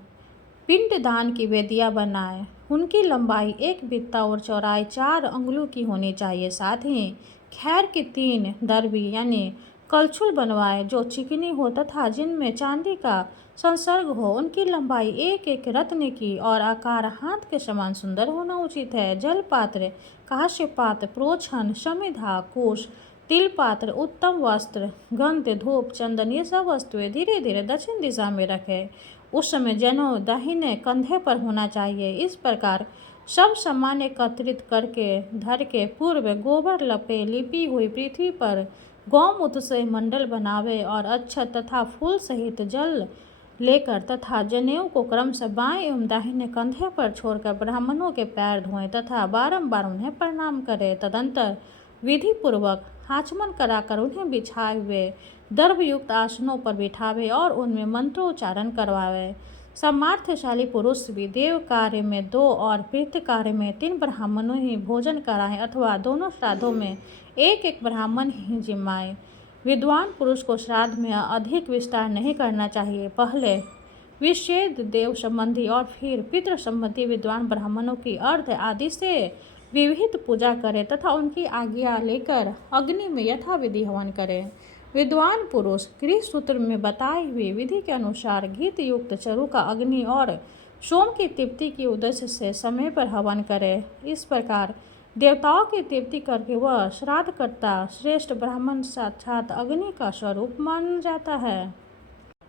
पिंडदान की वेदियाँ बनाए। उनकी लंबाई 1 बित्ता और चौड़ाई 4 अंगुलों की होनी चाहिए। साथ ही खैर की 3 दरबी यानी कलछुल बनवाए जो चिकनी हो तथा जिनमें चांदी का संसर्ग हो। उनकी लंबाई 1-1 रत्न की और आकार हाथ के समान सुंदर होना उचित है। जल पात्र, कांस्य पात्र, प्रोछन, समिधा, कुश, तिल पात्र, उत्तम वस्त्र, गंध, धूप, चंदन, ये सब वस्तुएं धीरे धीरे दक्षिण दिशा में रखें। उस समय जनेऊ दाहिने कंधे पर होना चाहिए। इस प्रकार सब सामान एकत्रित करके धर के पूर्व गोबर लपे लिपी हुई पृथ्वी पर गौमूत्र से मंडल बनावे और अक्षत तथा फूल सहित जल लेकर तथा जनेऊ को क्रमशः बाएं एवं दाहिने कंधे पर छोड़कर ब्राह्मणों के पैर धोएं तथा बारंबार उन्हें प्रणाम करें। तदंतर विधि पूर्वक आचमन कराकर उन्हें बिछाए हुए दर्भयुक्त आसनों पर बिठावे और उनमें मंत्रोच्चारण करवावे। सामर्थ्यशाली पुरुष भी देव कार्य में 2 और पितृ कार्य में 3 ब्राह्मणों ही भोजन कराएं अथवा दोनों श्राद्धों में 1-1 ब्राह्मण ही जिम्माएं। विद्वान पुरुष को श्राद्ध में अधिक विस्तार नहीं करना चाहिए। पहले विच्छेद देव संबंधी और फिर पितृ संबंधी विद्वान ब्राह्मणों की अर्घ्य आदि से विविध पूजा करे तथा उनकी आज्ञा लेकर अग्नि में यथाविधि हवन करे। विद्वान पुरुष गृह सूत्र में बताई हुई विधि के अनुसार घृत युक्त चरु का अग्नि और सोम की तृप्ति के उद्देश्य से समय पर हवन करे। इस प्रकार देवताओं की तृप्ति करके वह श्राद्ध करता श्रेष्ठ ब्राह्मण साक्षात अग्नि का स्वरूप माना जाता है।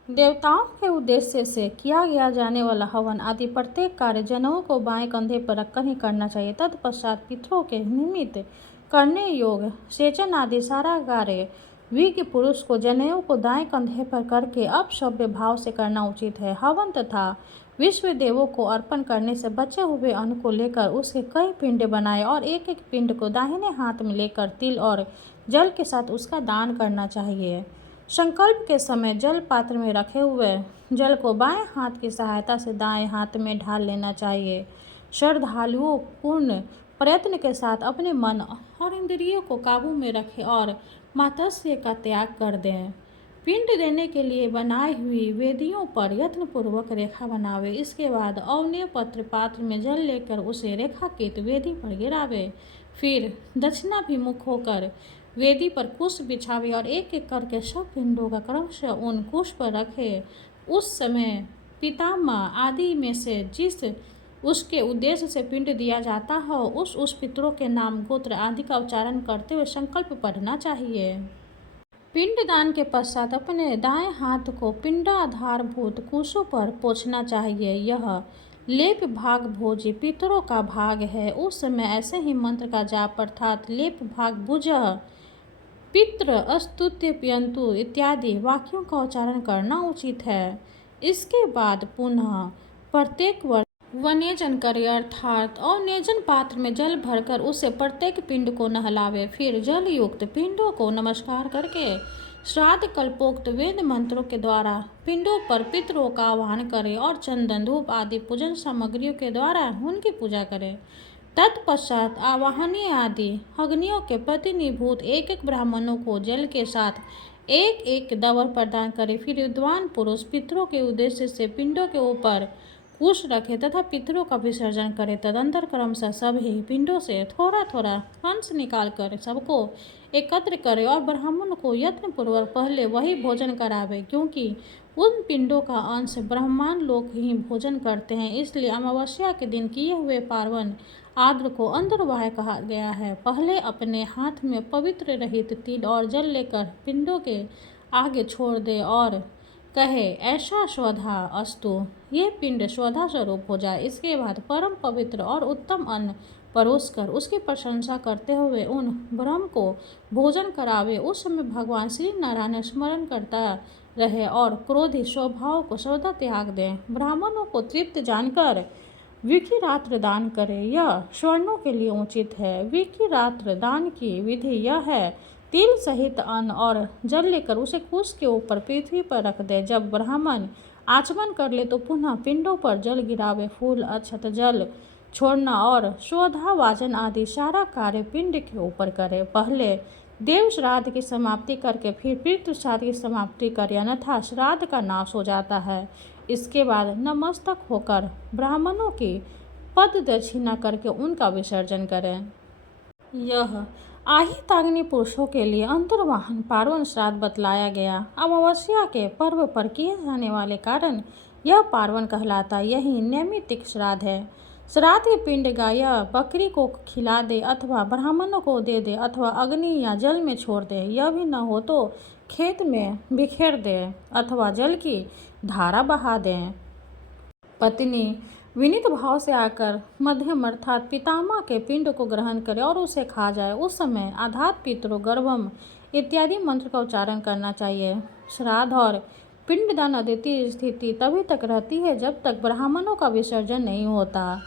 देवताओं के उद्देश्य से किया गया जाने वाला हवन आदि प्रत्येक कार्य जनेऊ को बाएं कंधे पर रखकर ही करना चाहिए। तत्पश्चात पितरों के निमित्त करने योग्य सेचन आदि सारा कार्य विज्ञ पुरुष को जनेऊ को दाएं कंधे पर करके अपसभ्य भाव से करना उचित है। हवन तथा विश्व देवों को अर्पण करने से बचे हुए अन्न को लेकर उसके कई पिंड बनाए और 1-1 पिंड को दाहिने हाथ में लेकर तिल और जल के साथ उसका दान करना चाहिए। संकल्प के समय जल पात्र में रखे हुए जल को बाएं हाथ की सहायता से दाएं हाथ में ढाल लेना चाहिए। श्रद्धालुओं पूर्ण प्रयत्न के साथ अपने मन और इंद्रियों को काबू में रखें और मात्सर्य का त्याग कर दें। पिंड देने के लिए बनाई हुई वेदियों पर यत्नपूर्वक रेखा बनावे। इसके बाद अवनीय पत्र पात्र में जल लेकर उसे रेखांकित वेदी पर गिरावे। फिर दक्षिणाभिमुख होकर वेदी पर कुश बिछावे और एक एक करके सब पिंडों का क्रमशः उन कुश पर रखे। उस समय पितामह आदि में से जिस उसके उद्देश्य से पिंड दिया जाता हो उस पितरों के नाम गोत्र आदि का उच्चारण करते हुए संकल्प पढ़ना चाहिए। पिंडदान के पश्चात अपने दाएं हाथ को पिंडाधारभूत कुशों पर पोंछना चाहिए। यह लेप भाग भोजी पितरों का भाग है। उस समय ऐसे ही मंत्र का जाप अर्थात लेप भाग भुजः पितृ स्तुत्यप्यन्तु इत्यादि वाक्यों का उच्चारण करना उचित है। इसके बाद पुनः प्रत्येक वर्ष वनेजन करे अर्थात अवनेजन पात्र में जल भरकर उसे प्रत्येक पिंड को नहलावे। फिर जल युक्त पिंडों को नमस्कार करके श्राद्ध कल्पोक्त वेद मंत्रों के द्वारा पिंडों पर पितरों का आह्वान करे और चंदन धूप आदि पूजन सामग्रियों के द्वारा उनकी पूजा करे। तत्पश्चात आवाहनीय आदि अग्नियों के प्रतिनिभूत एक एक ब्राह्मणों को जल के साथ एक एक दवर प्रदान करे। फिर विद्वान पुरुष पितरों के उद्देश्य से पिंडों के ऊपर कुश रखे तथा पितरों का विसर्जन करे। तदंतर क्रमशः सभी पिंडों से थोड़ा थोड़ा अंश निकालकर सबको एकत्र करे और ब्राह्मण को यत्नपूर्वक पहले वही भोजन करावे, क्योंकि उन पिंडों का अंश ब्रह्मांड लोग ही भोजन करते हैं। इसलिए अमावस्या के दिन किए हुए पार्वन आद्र को अंतर्वाह कहा गया है। पहले अपने हाथ में पवित्र रहित तिल और जल लेकर पिंडों के आगे छोड़ दे और कहे ऐसा स्वधा अस्तु, ये पिंड स्वधा स्वरूप हो जाए। इसके बाद परम पवित्र और उत्तम अन्न परोसकर उसकी प्रशंसा करते हुए उन ब्रह्म को भोजन करावे। उस समय भगवान श्री नारायण स्मरण करता रहे और क्रोधी स्वभाव को सर्वदा त्याग दे। ब्राह्मणों को तृप्त जानकर विकिरात्र दान करे, यह स्वर्णों के लिए उचित है। विकिरात्र दान की विधि यह है, तिल सहित अन्न और जल लेकर उसे कुश के ऊपर पृथ्वी पर रख दे। जब ब्राह्मण आचमन कर ले तो पुनः पिंडों पर जल गिरावे, फूल अक्षत जल छोड़ना और स्वधा वाजन आदि सारा कार्य पिंड के ऊपर करे। पहले देव श्राद्ध की समाप्ति करके फिर पितृ श्राद्ध की समाप्ति करे, अन्यथा श्राद्ध का नाश हो जाता है। इसके बाद नमस्तक होकर ब्राह्मणों की पद दक्षिणा करके उनका विसर्जन करें। यह आहिताग्नि पुरुषों के लिए अंतर्वाहन पार्वन श्राद्ध बतलाया गया। अमावस्या के पर्व पर किए जाने वाले कारण यह पार्वन कहलाता। यही नैमित्तिक श्राद्ध है। श्राद्ध के पिंड गाय या बकरी को खिला दे अथवा ब्राह्मणों को दे दे अथवा अग्नि या जल में छोड़ दे। यह भी न हो तो खेत में बिखेर दे अथवा जल की धारा बहा दे। पत्नी विनीत भाव से आकर मध्यम अर्थात पितामह के पिंड को ग्रहण करे और उसे खा जाए। उस समय आधात पितरो गर्भम इत्यादि मंत्र का उच्चारण करना चाहिए। श्राद्ध और पिंडदान अद्वितीय स्थिति तभी तक रहती है जब तक ब्राह्मणों का विसर्जन नहीं होता।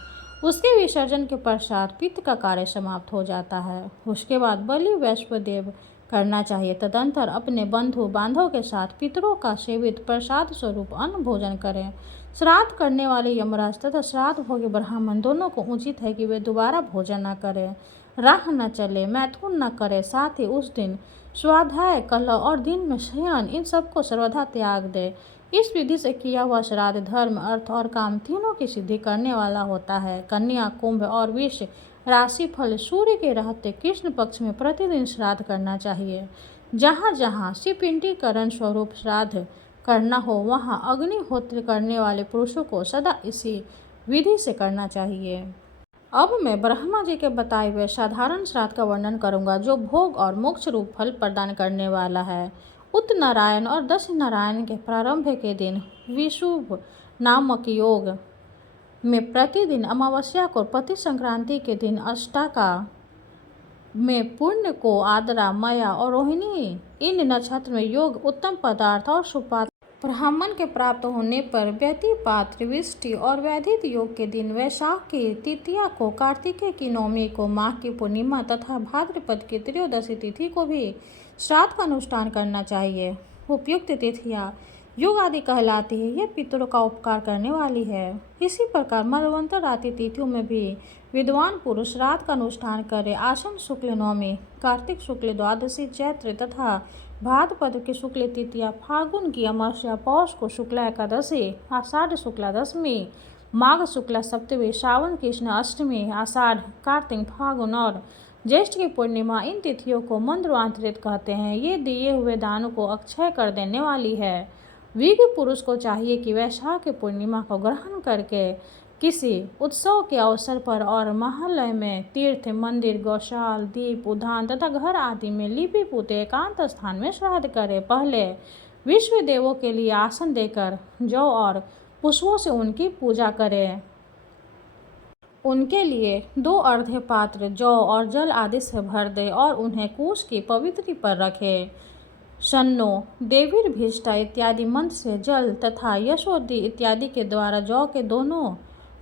उसके विसर्जन के पश्चात पित्त का कार्य समाप्त हो जाता है। उसके बाद बलि वैश्वदेव करना चाहिए। तदंतर अपने बंधु बांधव के साथ पितरों का सेवित प्रसाद स्वरूप अन्न भोजन करें। श्राद्ध करने वाले यमराज तथा श्राद्ध भोगी ब्राह्मण दोनों को उचित है कि वे दोबारा भोजन न करें, राह न चले, मैथुन न करें। साथ ही उस दिन स्वाध्याय कलह और दिन में शयन इन सबको सर्वथा त्याग दे। इस विधि से किया हुआ श्राद्ध धर्म अर्थ और काम तीनों की सिद्धि करने वाला होता है। कन्या कुंभ और विष राशि फल सूर्य के रहते कृष्ण पक्ष में प्रतिदिन श्राद्ध करना चाहिए। जहाँ जहाँ शिवपिंडीकरण स्वरूप श्राद्ध करना हो वहाँ अग्निहोत्र करने वाले पुरुषों को सदा इसी विधि से करना चाहिए। अब मैं ब्रह्मा जी के बताए हुए साधारण श्राद्ध का वर्णन करूँगा जो भोग और मोक्ष रूप फल प्रदान करने वाला है। उत्तर नारायण और दक्ष नारायण के प्रारंभ के दिन विषुव नामक योग में प्रतिदिन अमावस्या को पति संक्रांति के दिन अष्टाका में पुण्य को आद्रा मया और रोहिणी इन नक्षत्र में योग उत्तम पदार्थ और सुपात्र ब्राह्मण के प्राप्त होने पर व्यतिपात त्रिविष्टि और वैधित योग के दिन वैशाख की तृतीया को, कार्तिकेय की नवमी को, माघ की पूर्णिमा तथा भाद्रपद की त्रयोदशी तिथि को भी श्राद्ध का अनुष्ठान करना चाहिए। उपयुक्त तिथियां योग आदि कहलाती है। यह पितरों का उपकार करने वाली है। इसी प्रकार मलवंतर आदि तिथियों में भी विद्वान पुरुष श्राद्ध का अनुष्ठान करे। आश्विन शुक्ल नवमी, कार्तिक शुक्ल द्वादशी, चैत्र तथा भाद्रपद की शुक्ल तृतीया, फागुन की अमावस्या, पौष को शुक्ला एकादशी, आषाढ़ शुक्ला दशमी, माघ शुक्ला सप्तमी, श्रावण कृष्ण अष्टमी, आषाढ़, कार्तिक, फागुन और ज्येष्ठ की पूर्णिमा इन तिथियों को मंद्रवांतरित कहते हैं। ये दिए हुए दानों को अक्षय कर देने वाली है। विज्ञ पुरुष को चाहिए कि वैशाख की पूर्णिमा को ग्रहण करके किसी उत्सव के अवसर पर और महालय में तीर्थ, मंदिर, गौशाल, दीप, उद्यान तथा घर आदि में लिपि पुते एकांत स्थान में श्राद्ध करे। पहले विश्व देवों के लिए आसन देकर जौ और पुष्पों से उनकी पूजा करें। उनके लिए 2 अर्धे पात्र जौ और जल आदि से भर दे और उन्हें कूश की पवित्री पर रखे। शन्नो, देवीर्भीष्टा इत्यादि मंत्र से जल तथा यशोदी इत्यादि के द्वारा जौ के दोनों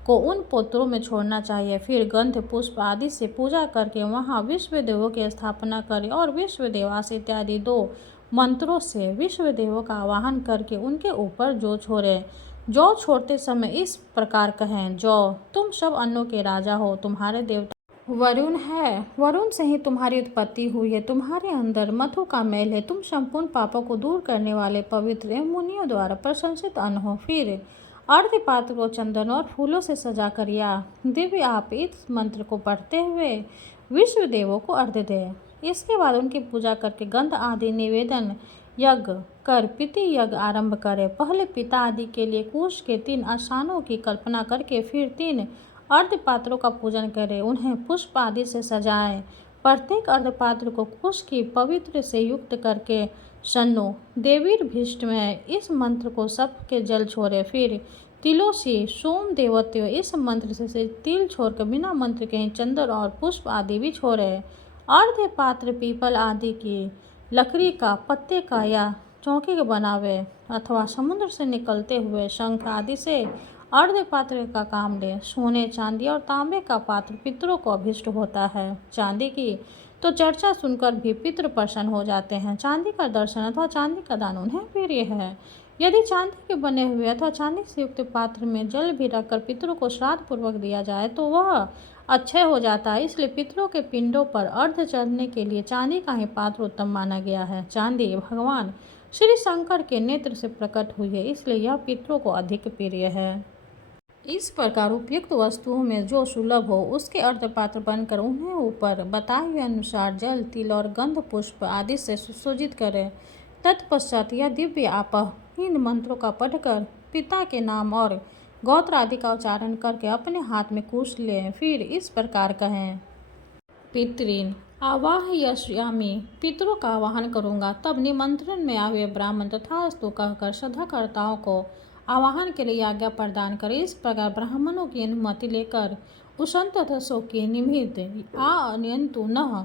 को उन पोत्रों में छोड़ना चाहिए। फिर गंध, पुष्प आदि से पूजा करके वहां विश्व देवों की स्थापना करें और विश्व देवास इत्यादि 2 मंत्रों से विश्व देवों का आवाहन करके उनके ऊपर जौ छोड़े। जौ छोड़ते समय इस प्रकार कहें, जौ तुम सब अन्नों के राजा हो, तुम्हारे देवता वरुण है, वरुण से ही तुम्हारी उत्पत्ति हुई है, तुम्हारे अंदर मधु का मेल है, तुम संपूर्ण पापों को दूर करने वाले पवित्र एवं मुनियों द्वारा प्रशंसित अन्न हो। फिर अर्घ्य पात्र को चंदन और फूलों से सजाकर या दिव्य आप इस मंत्र को पढ़ते हुए विश्व देवों को अर्घ्य दे। इसके बाद उनकी पूजा करके गंध आदि निवेदन यज्ञ कर पितृ यज्ञ आरंभ करे। पहले पिता आदि के लिए कुश के 3 आसनों की कल्पना करके फिर 3 अर्घ्य पात्रों का पूजन करें, उन्हें पुष्प आदि से सजाएं। प्रत्येक अर्घ्य पात्र को कुश की पवित्र से युक्त करके शन्नो, देवीर्भीष्ट में इस मंत्र को सबके जल छोड़े। फिर तिलोसी, सोम देवत्व इस मंत्र से तिल छोड़कर बिना मंत्र के ही चंदन और पुष्प आदि भी छोड़े। अर्घ्य पात्र पीपल आदि की लकड़ी का, पत्ते का या चौकी का बनावे अथवा समुद्र से निकलते हुए शंख आदि से अर्घ्य पात्र का काम ले। सोने, चांदी और तांबे का पात्र पितरों को अभिष्ट होता है। चांदी की तो चर्चा सुनकर भी पितृ प्रसन्न हो जाते हैं। चांदी का दर्शन अथवा चांदी का दान उन्हें प्रिय है। यदि चांदी के बने हुए अथवा चांदी से युक्त पात्र में जल भी रखकर पितरों को श्राद्ध पूर्वक दिया जाए तो वह अक्षय हो जाता है। इसलिए पितरों के पिंडों पर अर्घ्य चढ़ने के लिए चांदी का ही पात्र उत्तम माना गया है। चांदी भगवान श्री शंकर के नेत्र से प्रकट हुई है, इसलिए यह पितरों को अधिक प्रिय है। इस प्रकार उपयुक्त वस्तुओं में जो सुलभ हो उसके अर्घ्य पात्र बनकर उन्हें ऊपर बताए हुए अनुसार जल, तिल और गंध पुष्प आदि से सुसज्जित करें। तत्पश्चात यह दिव्य आपह इन मंत्रों का पढ़कर पिता के नाम और गोत्र आदि का उच्चारण करके अपने हाथ में कुश लें। फिर इस प्रकार कहें, पितृन आवाहयिष्यामि, पितरों का आवाहन करूँगा। तब निमंत्रण में आए हुए ब्राह्मण तथास्तु कहकर श्रद्धाकर्ताओं को आवाहन के लिए आज्ञा प्रदान करें। इस प्रकार ब्राह्मणों की अनुमति लेकर उषंत तथा शोकी निमित्त आनयन्तु नः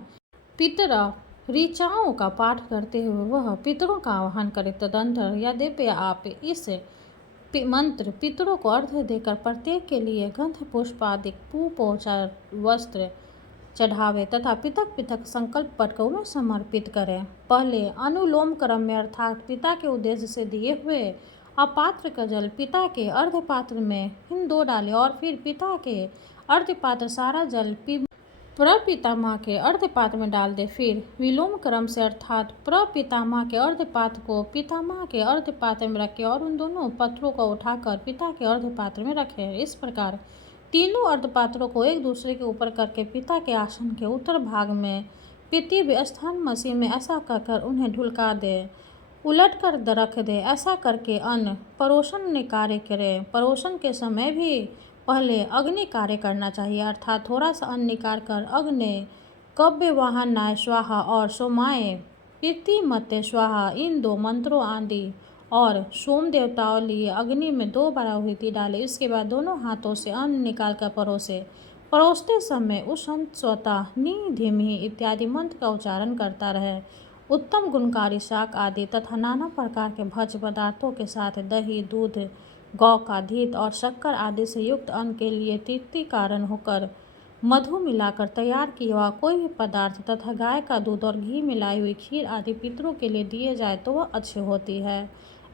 पितरा ऋचाओं का पाठ करते हुए वह पितरों का आवाहन करे। तदंतर यद्यपि आप इस मंत्र पितरों को अर्घ्य देकर प्रत्येक के लिए गंध पुष्प आदि पूपोचार वस्त्र चढ़ावे तथा पृथक पृथक संकल्प पढ़कर उन्हें समर्पित करें। पहले अनुलोम क्रम में अर्थात पिता के उद्देश्य से दिए हुए अपात्र का जल पिता के अर्घ्य पात्र में इन 2 डालें और फिर पिता के अर्घ्य पात्र सारा जल प्रपितामह के अर्घ्य पात्र में डाल दे। फिर विलोम क्रम से अर्थात प्रपितामह के अर्घ्य पात्र को पितामह के अर्घ्य पात्र में रखें और उन दोनों पत्रों को उठाकर पिता के अर्घ्य पात्र में रखें। इस प्रकार तीनों अर्घ्य पात्रों को एक दूसरे के ऊपर करके पिता के आसन के उत्तर भाग में पितृव्य स्थान मसीह में ऐसा कहकर उन्हें ढुलका दे, उलट कर रख दे। ऐसा करके अन्न परोसन ने कार्य करे। परोसन के समय भी पहले अग्नि कार्य करना चाहिए, अर्थात थोड़ा सा अन्न निकाल कर अग्नि कव्य वाहनाय स्वाहा और सोमाय प्रीतिमते स्वाहा इन 2 मंत्रों आदि और सोम देवताओं लिए अग्नि में 2 बार आहुति डाले। इसके बाद दोनों हाथों से अन्न निकाल कर परोसे। परोसते समय उषंत स्वतः नी धीमी इत्यादि मंत्र का उच्चारण करता रहे। उत्तम गुणकारी शाक आदि तथा नाना प्रकार के भोज्य पदार्थों के साथ दही, दूध, गौ का घी और शक्कर आदि से युक्त अन्न के लिए तृप्ति कारण होकर मधु मिलाकर तैयार किया हुआ कोई भी पदार्थ तथा गाय का दूध और घी मिलाई हुई खीर आदि पितरों के लिए दिए जाए तो वह अच्छी होती है।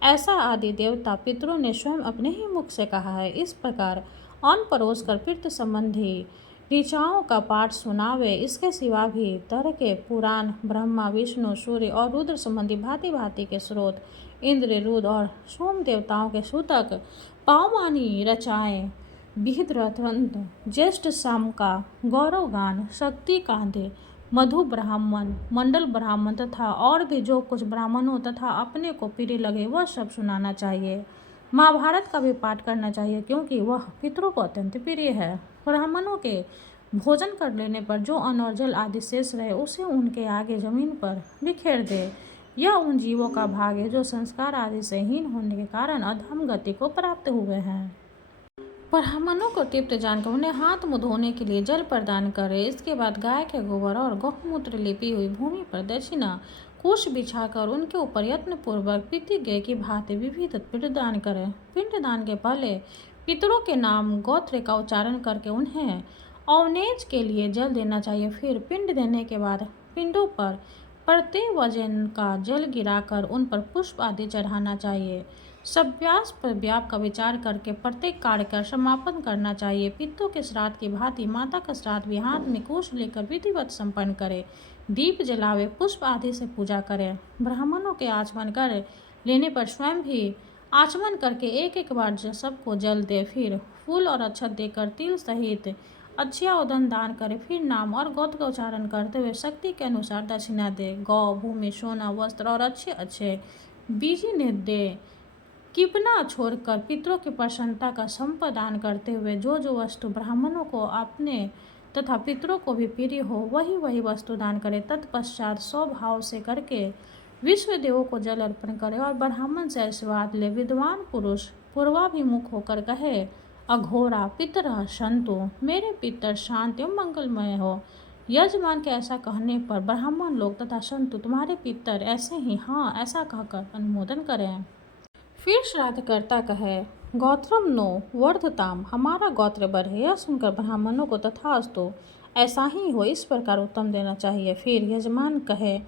ऐसा आदि देवता पितरों ने स्वयं अपने ही मुख से कहा है। इस प्रकार अन्न परोस कर पितृ संबंधी ऋचाओं का पाठ सुनावे। इसके सिवा भी तरह के पुराण ब्रह्मा, विष्णु, सूर्य और रुद्र संबंधी भांति भांति के स्रोत, इंद्र, रुद्र और सोम देवताओं के सूतक पावमानी रचाएं। विहित रथवंत, ज्येष्ठ शाम का गौरव गान, शक्ति कांधे, मधु ब्राह्मण, मंडल ब्राह्मण तथा और भी जो कुछ ब्राह्मणों तथा अपने को प्रिय लगे वह सब सुनाना चाहिए। महाभारत का भी पाठ करना चाहिए क्योंकि वह पितरों को अत्यंत प्रिय है। ब्राह्मणों के भोजन कर लेने पर जो अन्न और जल आदि शेष रहे उसे उनके आगे जमीन पर बिखेर दे। यह उन जीवों का भाग है जो संस्कार आदि से हीन होने के कारण अधम गति को प्राप्त हुए हैं। ब्राह्मणों को तृप्त जानकर उन्हें हाथ मुँह धोने के लिए जल प्रदान करे। इसके बाद गाय के गोबर और गौमूत्र लिपी हुई भूमि पर दक्षिणा कुश बिछाकर उनके ऊपर यत्न पूर्वक प्रतिज्ञा की भांति विविध पिंडदान करें। पिंडदान के पहले पितरों के नाम गोत्र का उच्चारण करके उन्हें अवनेज के लिए जल देना चाहिए। फिर पिंड देने के बाद पिंडों पर प्रत्येक वजन का जल गिराकर उन पर पुष्प आदि चढ़ाना चाहिए। सव्यास पर व्याप का विचार करके प्रत्येक कार्य का समापन करना चाहिए। पितरों के श्राद्ध की भांति माता का श्राद्ध भी हाथ में कुश लेकर विधिवत संपन्न करे, दीप जलावे, पुष्प आदि से पूजा करें। ब्राह्मणों के आचमन कर लेने पर स्वयं भी आचमन करके एक एक बार सबको जल दे, फिर फूल और अक्षत देकर तिल सहित अच्छिया उदन दान करे। फिर नाम और गोत्र का उच्चारण करते हुए शक्ति के अनुसार दक्षिणा दे। गौ, भूमि, सोना, वस्त्र और अच्छे अच्छे बीजी ने दे। कृपणा छोड़कर पितरों की प्रसन्नता का संप्रदान करते हुए जो जो वस्तु ब्राह्मणों को अपने तथा पितरों को भी प्रिय हो वही वही वस्तु दान करे। तत्पश्चात स्वभाव से करके विश्व देवों को जल अर्पण करे और ब्राह्मण से आशीर्वाद ले। विद्वान पुरुष पूर्वाभिमुख होकर कहे, अघोरा पितरः सन्तु, मेरे पितर शांत एवं मंगलमय हो। यजमान के ऐसा कहने पर ब्राह्मण लोग तथा संतु तुम्हारे पितर ऐसे ही हाँ ऐसा कहकर अनुमोदन करें। फिर श्राद्धकर्ता कहे, गोत्रम नो वर्धताम, हमारा गोत्र बढ़े। यह सुनकर ब्राह्मणों को तथास्तु ऐसा ही हो इस प्रकार उत्तम देना चाहिए। फिर यजमान कहे,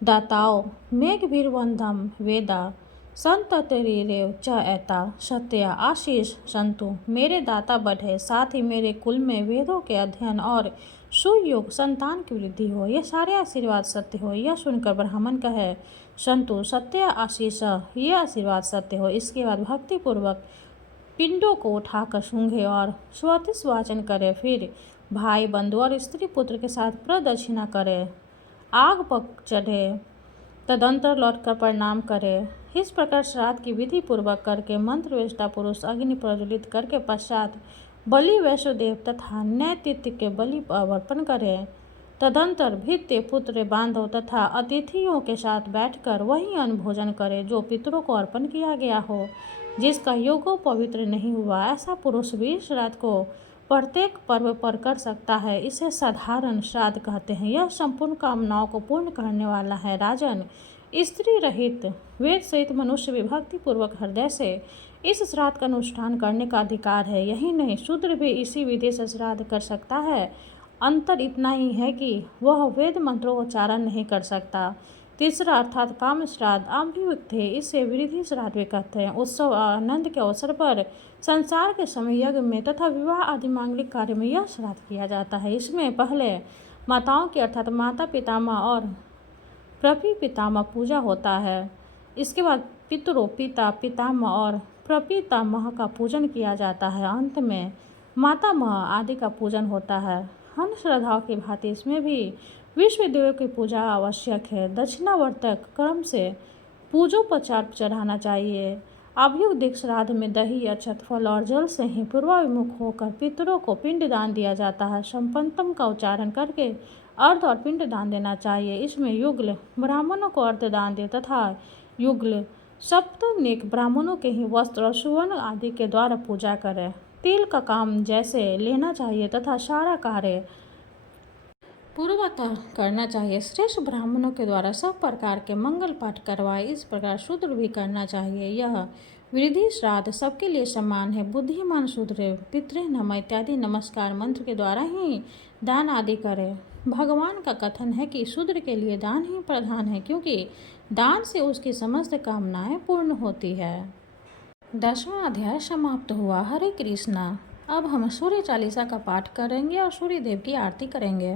दाताओ मेघभिर्वंदम वेदा संततिरेव च एता सत्या आशीष संतु, मेरे दाता बढ़े, साथ ही मेरे कुल में वेदों के अध्ययन और सुयोग संतान की वृद्धि हो, ये सारे आशीर्वाद सत्य हो। यह सुनकर ब्राह्मण कहे, संतु सत्य आशीष, ये आशीर्वाद सत्य हो। इसके बाद भक्ति पूर्वक पिंडों को उठाकर सूंघे और स्वतिस वाचन करे। फिर भाई, बंधु और स्त्री पुत्र के साथ प्रदक्षिणा करे, आग पक चढ़े, तदंतर लौटकर प्रणाम करे। इस प्रकार श्राद्ध की विधि पूर्वक करके मंत्रवेष्टा पुरुष अग्नि प्रज्वलित करके पश्चात बलि वैश्वदेव तथा नैतिथ्य के बलि अर्पण करे। तदंतर भित्य, पुत्र, बांधव तथा अतिथियों के साथ बैठकर वही अन्न भोजन करे जो पितरों को अर्पण किया गया हो। जिसका योगो पवित्र नहीं हुआ ऐसा पुरुष भी श्राद्ध को प्रत्येक पर्व पर कर सकता है। इसे साधारण श्राद्ध कहते हैं। यह संपूर्ण कामनाओं को पूर्ण करने वाला है। राजन, स्त्री रहित वेद सहित मनुष्य भी भक्ति पूर्वक हृदय से इस श्राद्ध का अनुष्ठान करने का अधिकार है। यही नहीं, शूद्र भी इसी विधि से श्राद्ध कर सकता है। अंतर इतना ही है कि वह वेद मंत्रों का उच्चारण नहीं कर सकता। तीसरा अर्थात काम श्राद्ध अभिव्यक्त है, इसे वृद्धि श्राद्ध भी कहते हैं। उत्सव और आनंद के अवसर पर संसार के समय यज्ञ में तथा विवाह आदि मांगलिक कार्य में यह श्राद्ध किया जाता है। इसमें पहले माताओं की अर्थात माता पितामह और प्रपितामह पूजा होता है। इसके बाद पितरों, पिता, पितामह और प्रपितामह का पूजन किया जाता है। अंत में मातामह आदि का पूजन होता है। अन्य श्रद्धाओं की भांति इसमें भी विश्व देवों की पूजा आवश्यक है। दक्षिणावर्तक क्रम से पूजोपचार चढ़ाना चाहिए। अभ्युदय श्राद्ध में दही, अक्षत, फल और जल से ही पूर्वाभिमुख होकर पितरों को पिंडदान दिया जाता है। संपन्तम का उच्चारण करके अर्ध और पिंड दान देना चाहिए। इसमें युगल ब्राह्मणों को अर्ध दान दे तथा युगल सप्तनिक ब्राह्मणों के ही वस्त्र और सुवर्ण आदि के द्वारा पूजा करें। तिल का काम जैसे लेना चाहिए तथा सारा कार्य पूर्वतः करना चाहिए। श्रेष्ठ ब्राह्मणों के द्वारा सब प्रकार के मंगल पाठ करवाए, इस प्रकार शूद्र भी करना चाहिए। यह विधि श्राद्ध सबके लिए समान है। बुद्धिमान शूद्र पितृ नमः इत्यादि नमस्कार मंत्र के द्वारा ही दान आदि करे। भगवान का कथन है कि शूद्र के लिए दान ही प्रधान है, क्योंकि दान से उसकी समस्त कामनाएं पूर्ण होती है। 10वां अध्याय समाप्त हुआ। हरे कृष्णा। अब हम सूर्य चालीसा का पाठ करेंगे और सूर्य देव की आरती करेंगे।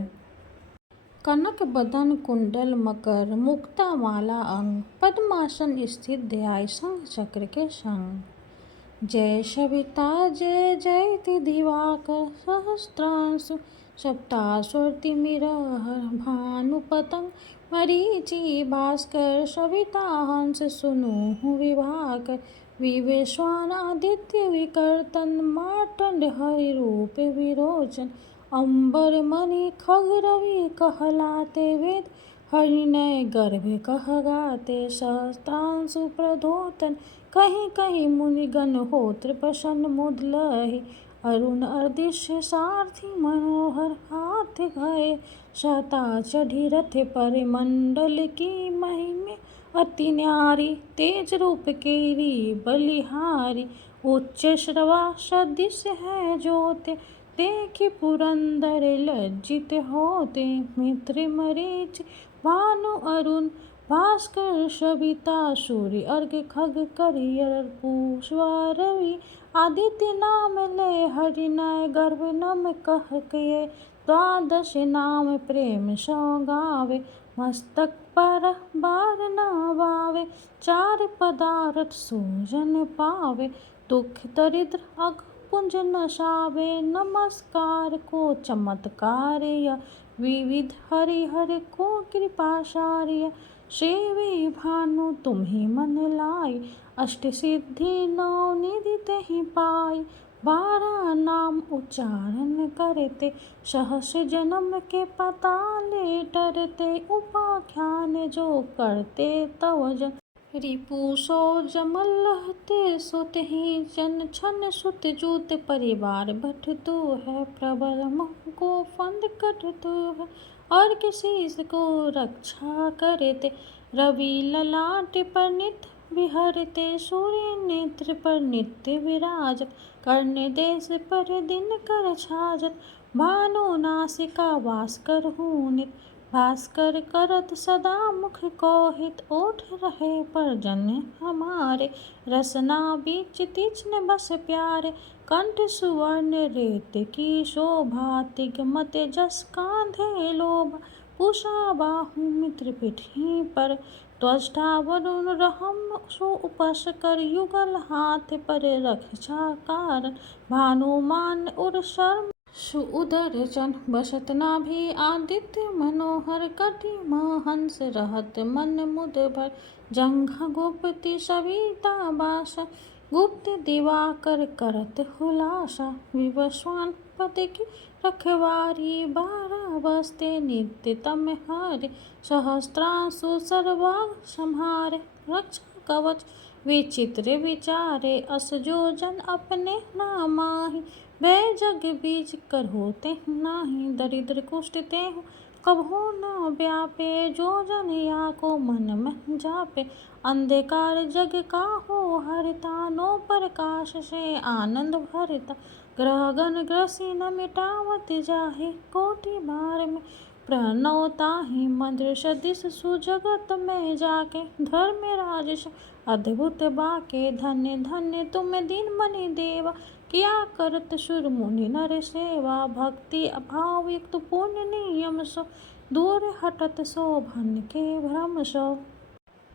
कनक बदन कुंडल मकर मुक्ता माला अंग पद्मासन स्थित ध्याय शंख चक्र के संग। जय सविता जय जयति दिवाकर सहस्त्रांशु सप्तास्वर मिरहर भानुपतंग मरीचि भास्कर सविता हंस सुनु विभाकर विवेश्वान आदित्य विकर्तन मार्तंड हरि रूप विरोचन अंबर मणि खग रवि कहलाते वेद हरिनय गर्भ कह गाते सहस्त्रांशु प्रधोतन कहीं कहीं मुनिगण होत्र प्रसन्न मुदलहि अरुण अर्दिश्य सारथी मनोहर हाथ गए सहता चढ़ी रथ पर मंडल की महिमे अति न्यारी तेज रूप केरी बलिहारी उच्च श्रवा सदृश है ज्योति देखि पुरंदर लज्जित होते मित्र मरीच भानु अरुण भास्कर सविता सूर्य अर्घ खग करियर पूषवा रवि आदित्य नाम ले हरिनय गर्भ नम कह के द्वादश नाम प्रेम सौ गावे मस्तक पर बार नवावे चार पदार्थ सूजन पावे दुख दरिद्र अग पुंज नशावे नमस्कार को चमत्कार्य विविध हरिहर को कृपाचार्य सेवी भानु तुम्ही मन लाई अष्ट सिद्धि नौ निधि तेहि पाई 12 नाम उच्चारण करते सहस जन्म के पताले डरते उपाख्यान जो करते तव जन रिपु सो जमलहते सुत ही जन छन सुत जूत परिवार बठ तो है प्रबल मुख को फंद कट तो है और किसी को रक्षा करते रवि ललाट पर नित विहरते सूर्य नेत्र पर नित्य विराजत करने देश पर दिन कर छाजत भानु नासिका भास्कर हूनित भास्कर करत सदा मुख कोहित ओठ रहे पर जन हमारे रसना बीच तीक्ष्ण बस प्यारे कंठ सुवर्ण रेत की शोभा तिगमत जस कांधे लोभ पूषा बाहु मित्र पिठी पर त्वष्टा वरुण रहम सो उपस कर युगल हाथ पर रक्षा कारण भानुमान उर शर्म सुउदर चन बसत नाभि आदित्य मनोहर कटि महंस रहत मन मुद भर जंघ गुप्ति सविता बासा गुप्त दिवाकर करत हुलासा विवस्वान पति की रखवारी 12 बसते नित्य तम हरे सहस्त्रांशु सर्वा संहारे रक्षा कवच विचित्र विचारे अस जो जन अपने नामाहि वे जग बीज कर होते नाही दरिद्र कुष्ठ तेहु कबहू न व्यापे जो जन या को मन में जापे अंधकार जग का हो हरिता नो प्रकाश से आनंद भरता ग्रहगण ग्रसी न मिटावत जाहे कोटि बार में प्रणवता ही मंत्र सदिश सुजगत में जाके धर्म राजस अद्भुत बाके धन्य धन्य तुम दिन मनि देवा किया करत सुर मुनि नर सेवा भक्ति अभाव युक्त पुण्य नियम सो दूर हटत शोभन के भ्रम सो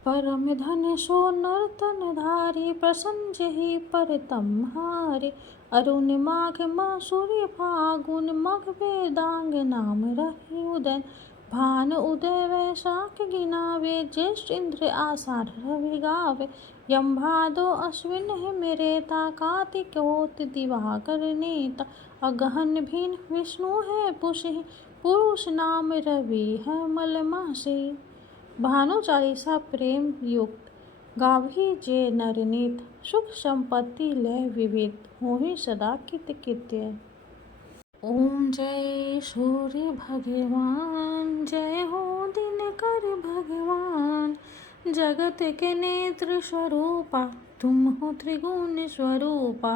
परम धन सो नर्तन धारी प्रसन्न जहि पर तम्हारे अरुण माघ माह सूर्य फागुन मघ वेदांग नाम रही उदयन भान उदय वैशाख गिनावे ज्येष्ठ इंद्र आषाढ़ रवि गावे यम भादो अश्विन है मेरे ता कार्तिक होत दिवाकर नेता अगहन भीन विष्णु है पुषि पुरुष नाम रवि है मल मासी भानु चालीसा प्रेम युक्त गावी जे नरनीत सुख संपत्ति लय विविध होहि सदा कित कित्य। ओम जय सूर्य भगवान जय हो दिनकर भगवान जगत के नेत्र स्वरूपा तुम हो त्रिगुण स्वरूपा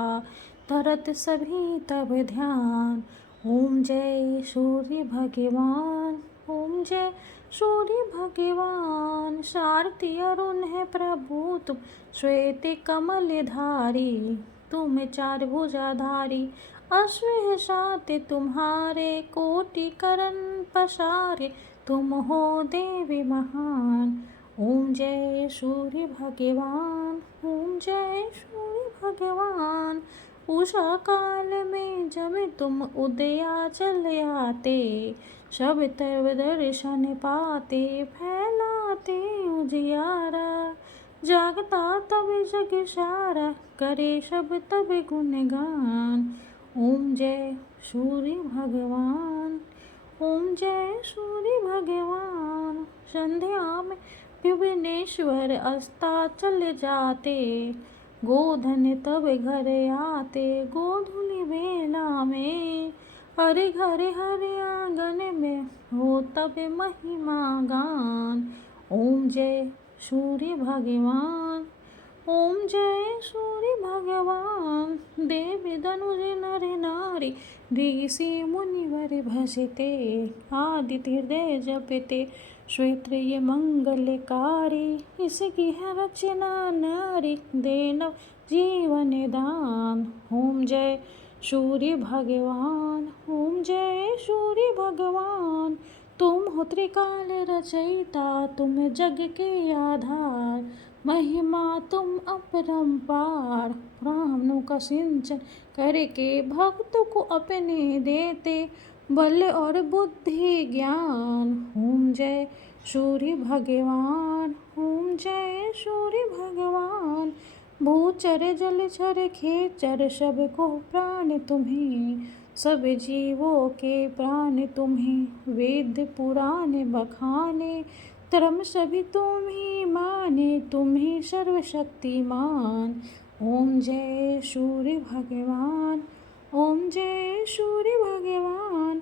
धरत सभी तब ध्यान। ओम जय सूर्य भगवान ओम जय सूर्य भगवान सारथी अरुण है प्रभु तुम श्वेत कमल धारी तुम चार भुजाधारी अश्व शाते तुम्हारे कोटि करन पसारे, तुम हो देवी महान। ओम जय सूर्य भगवान, ओम जय सूर्य भगवान। उषा काल में जब तुम उदयाचल आते, सब तब दर्शन पाते, फैलाते उजियारा। जागता तब जग सारा, करे सब तब गुणगान। ओम जय सूर्य भगवान, ओम जय सूर्य भगवान। संध्या में विघ्नेश्वर अस्ताचल जाते, गोधन तब घर आते, गोधुली बेला में। हरे घरे हरे आंगन में हो तब महिमा गान। ओम जय सूर्य भगवान, ओम जय सूर्य भगवान। देवी धनुज नर नारी, ऋषि मुनिवर भजते, आदित्य हृदय जपते, श्वेत्र ये मंगलकारी। इसकी है रचना नारी, देनव जीवन दान। ओम जय सूर्य भगवान, ओम जय सूर्य भगवान। तुम हो त्रिकाल रचयिता, तुम जग के आधार, महिमा तुम अपरंपार। ब्राह्मणों का सिंचन करके भक्त को अपने देते, बल और बुद्धि ज्ञान। ओम जय सूर्य भगवान, ओम जय सूर्य भगवान। भूचर जलचर खेचर सबको प्राण तुम्हें, सब जीवों के प्राण तुम्हें। वेद पुराण बखाने, धर्म सभी तुम ही माने, तुम ही सर्वशक्तिमान। ओम जय सूर्य भगवान, ओम जय सूर्य भगवान।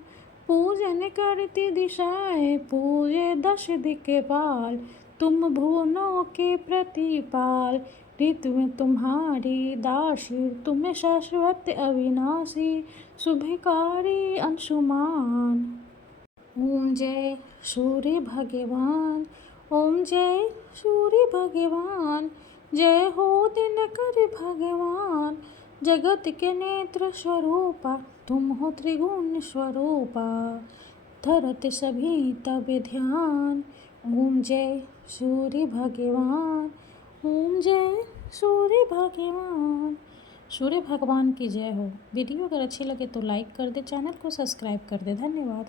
पूजन करती दिशाएं, पूजे दश दिक्पाल, तुम भुवनों के प्रतिपाल। ऋतु में तुम्हारी दासी, तुम्हें शाश्वत अविनाशी, शुभकारी अंशुमान। ओम जय सूर्य भगवान, ओम जय सूर्य भगवान। जय हो दिनकर भगवान, जगत के नेत्र स्वरूपा, तुम हो त्रिगुण स्वरूपा, धरत सभी तब ध्यान। ओम जय सूर्य भगवान, ओम जय सूर्य भगवान। सूर्य भगवान की जय हो। वीडियो अगर अच्छी लगे तो लाइक कर दे, चैनल को सब्सक्राइब कर दे। धन्यवाद।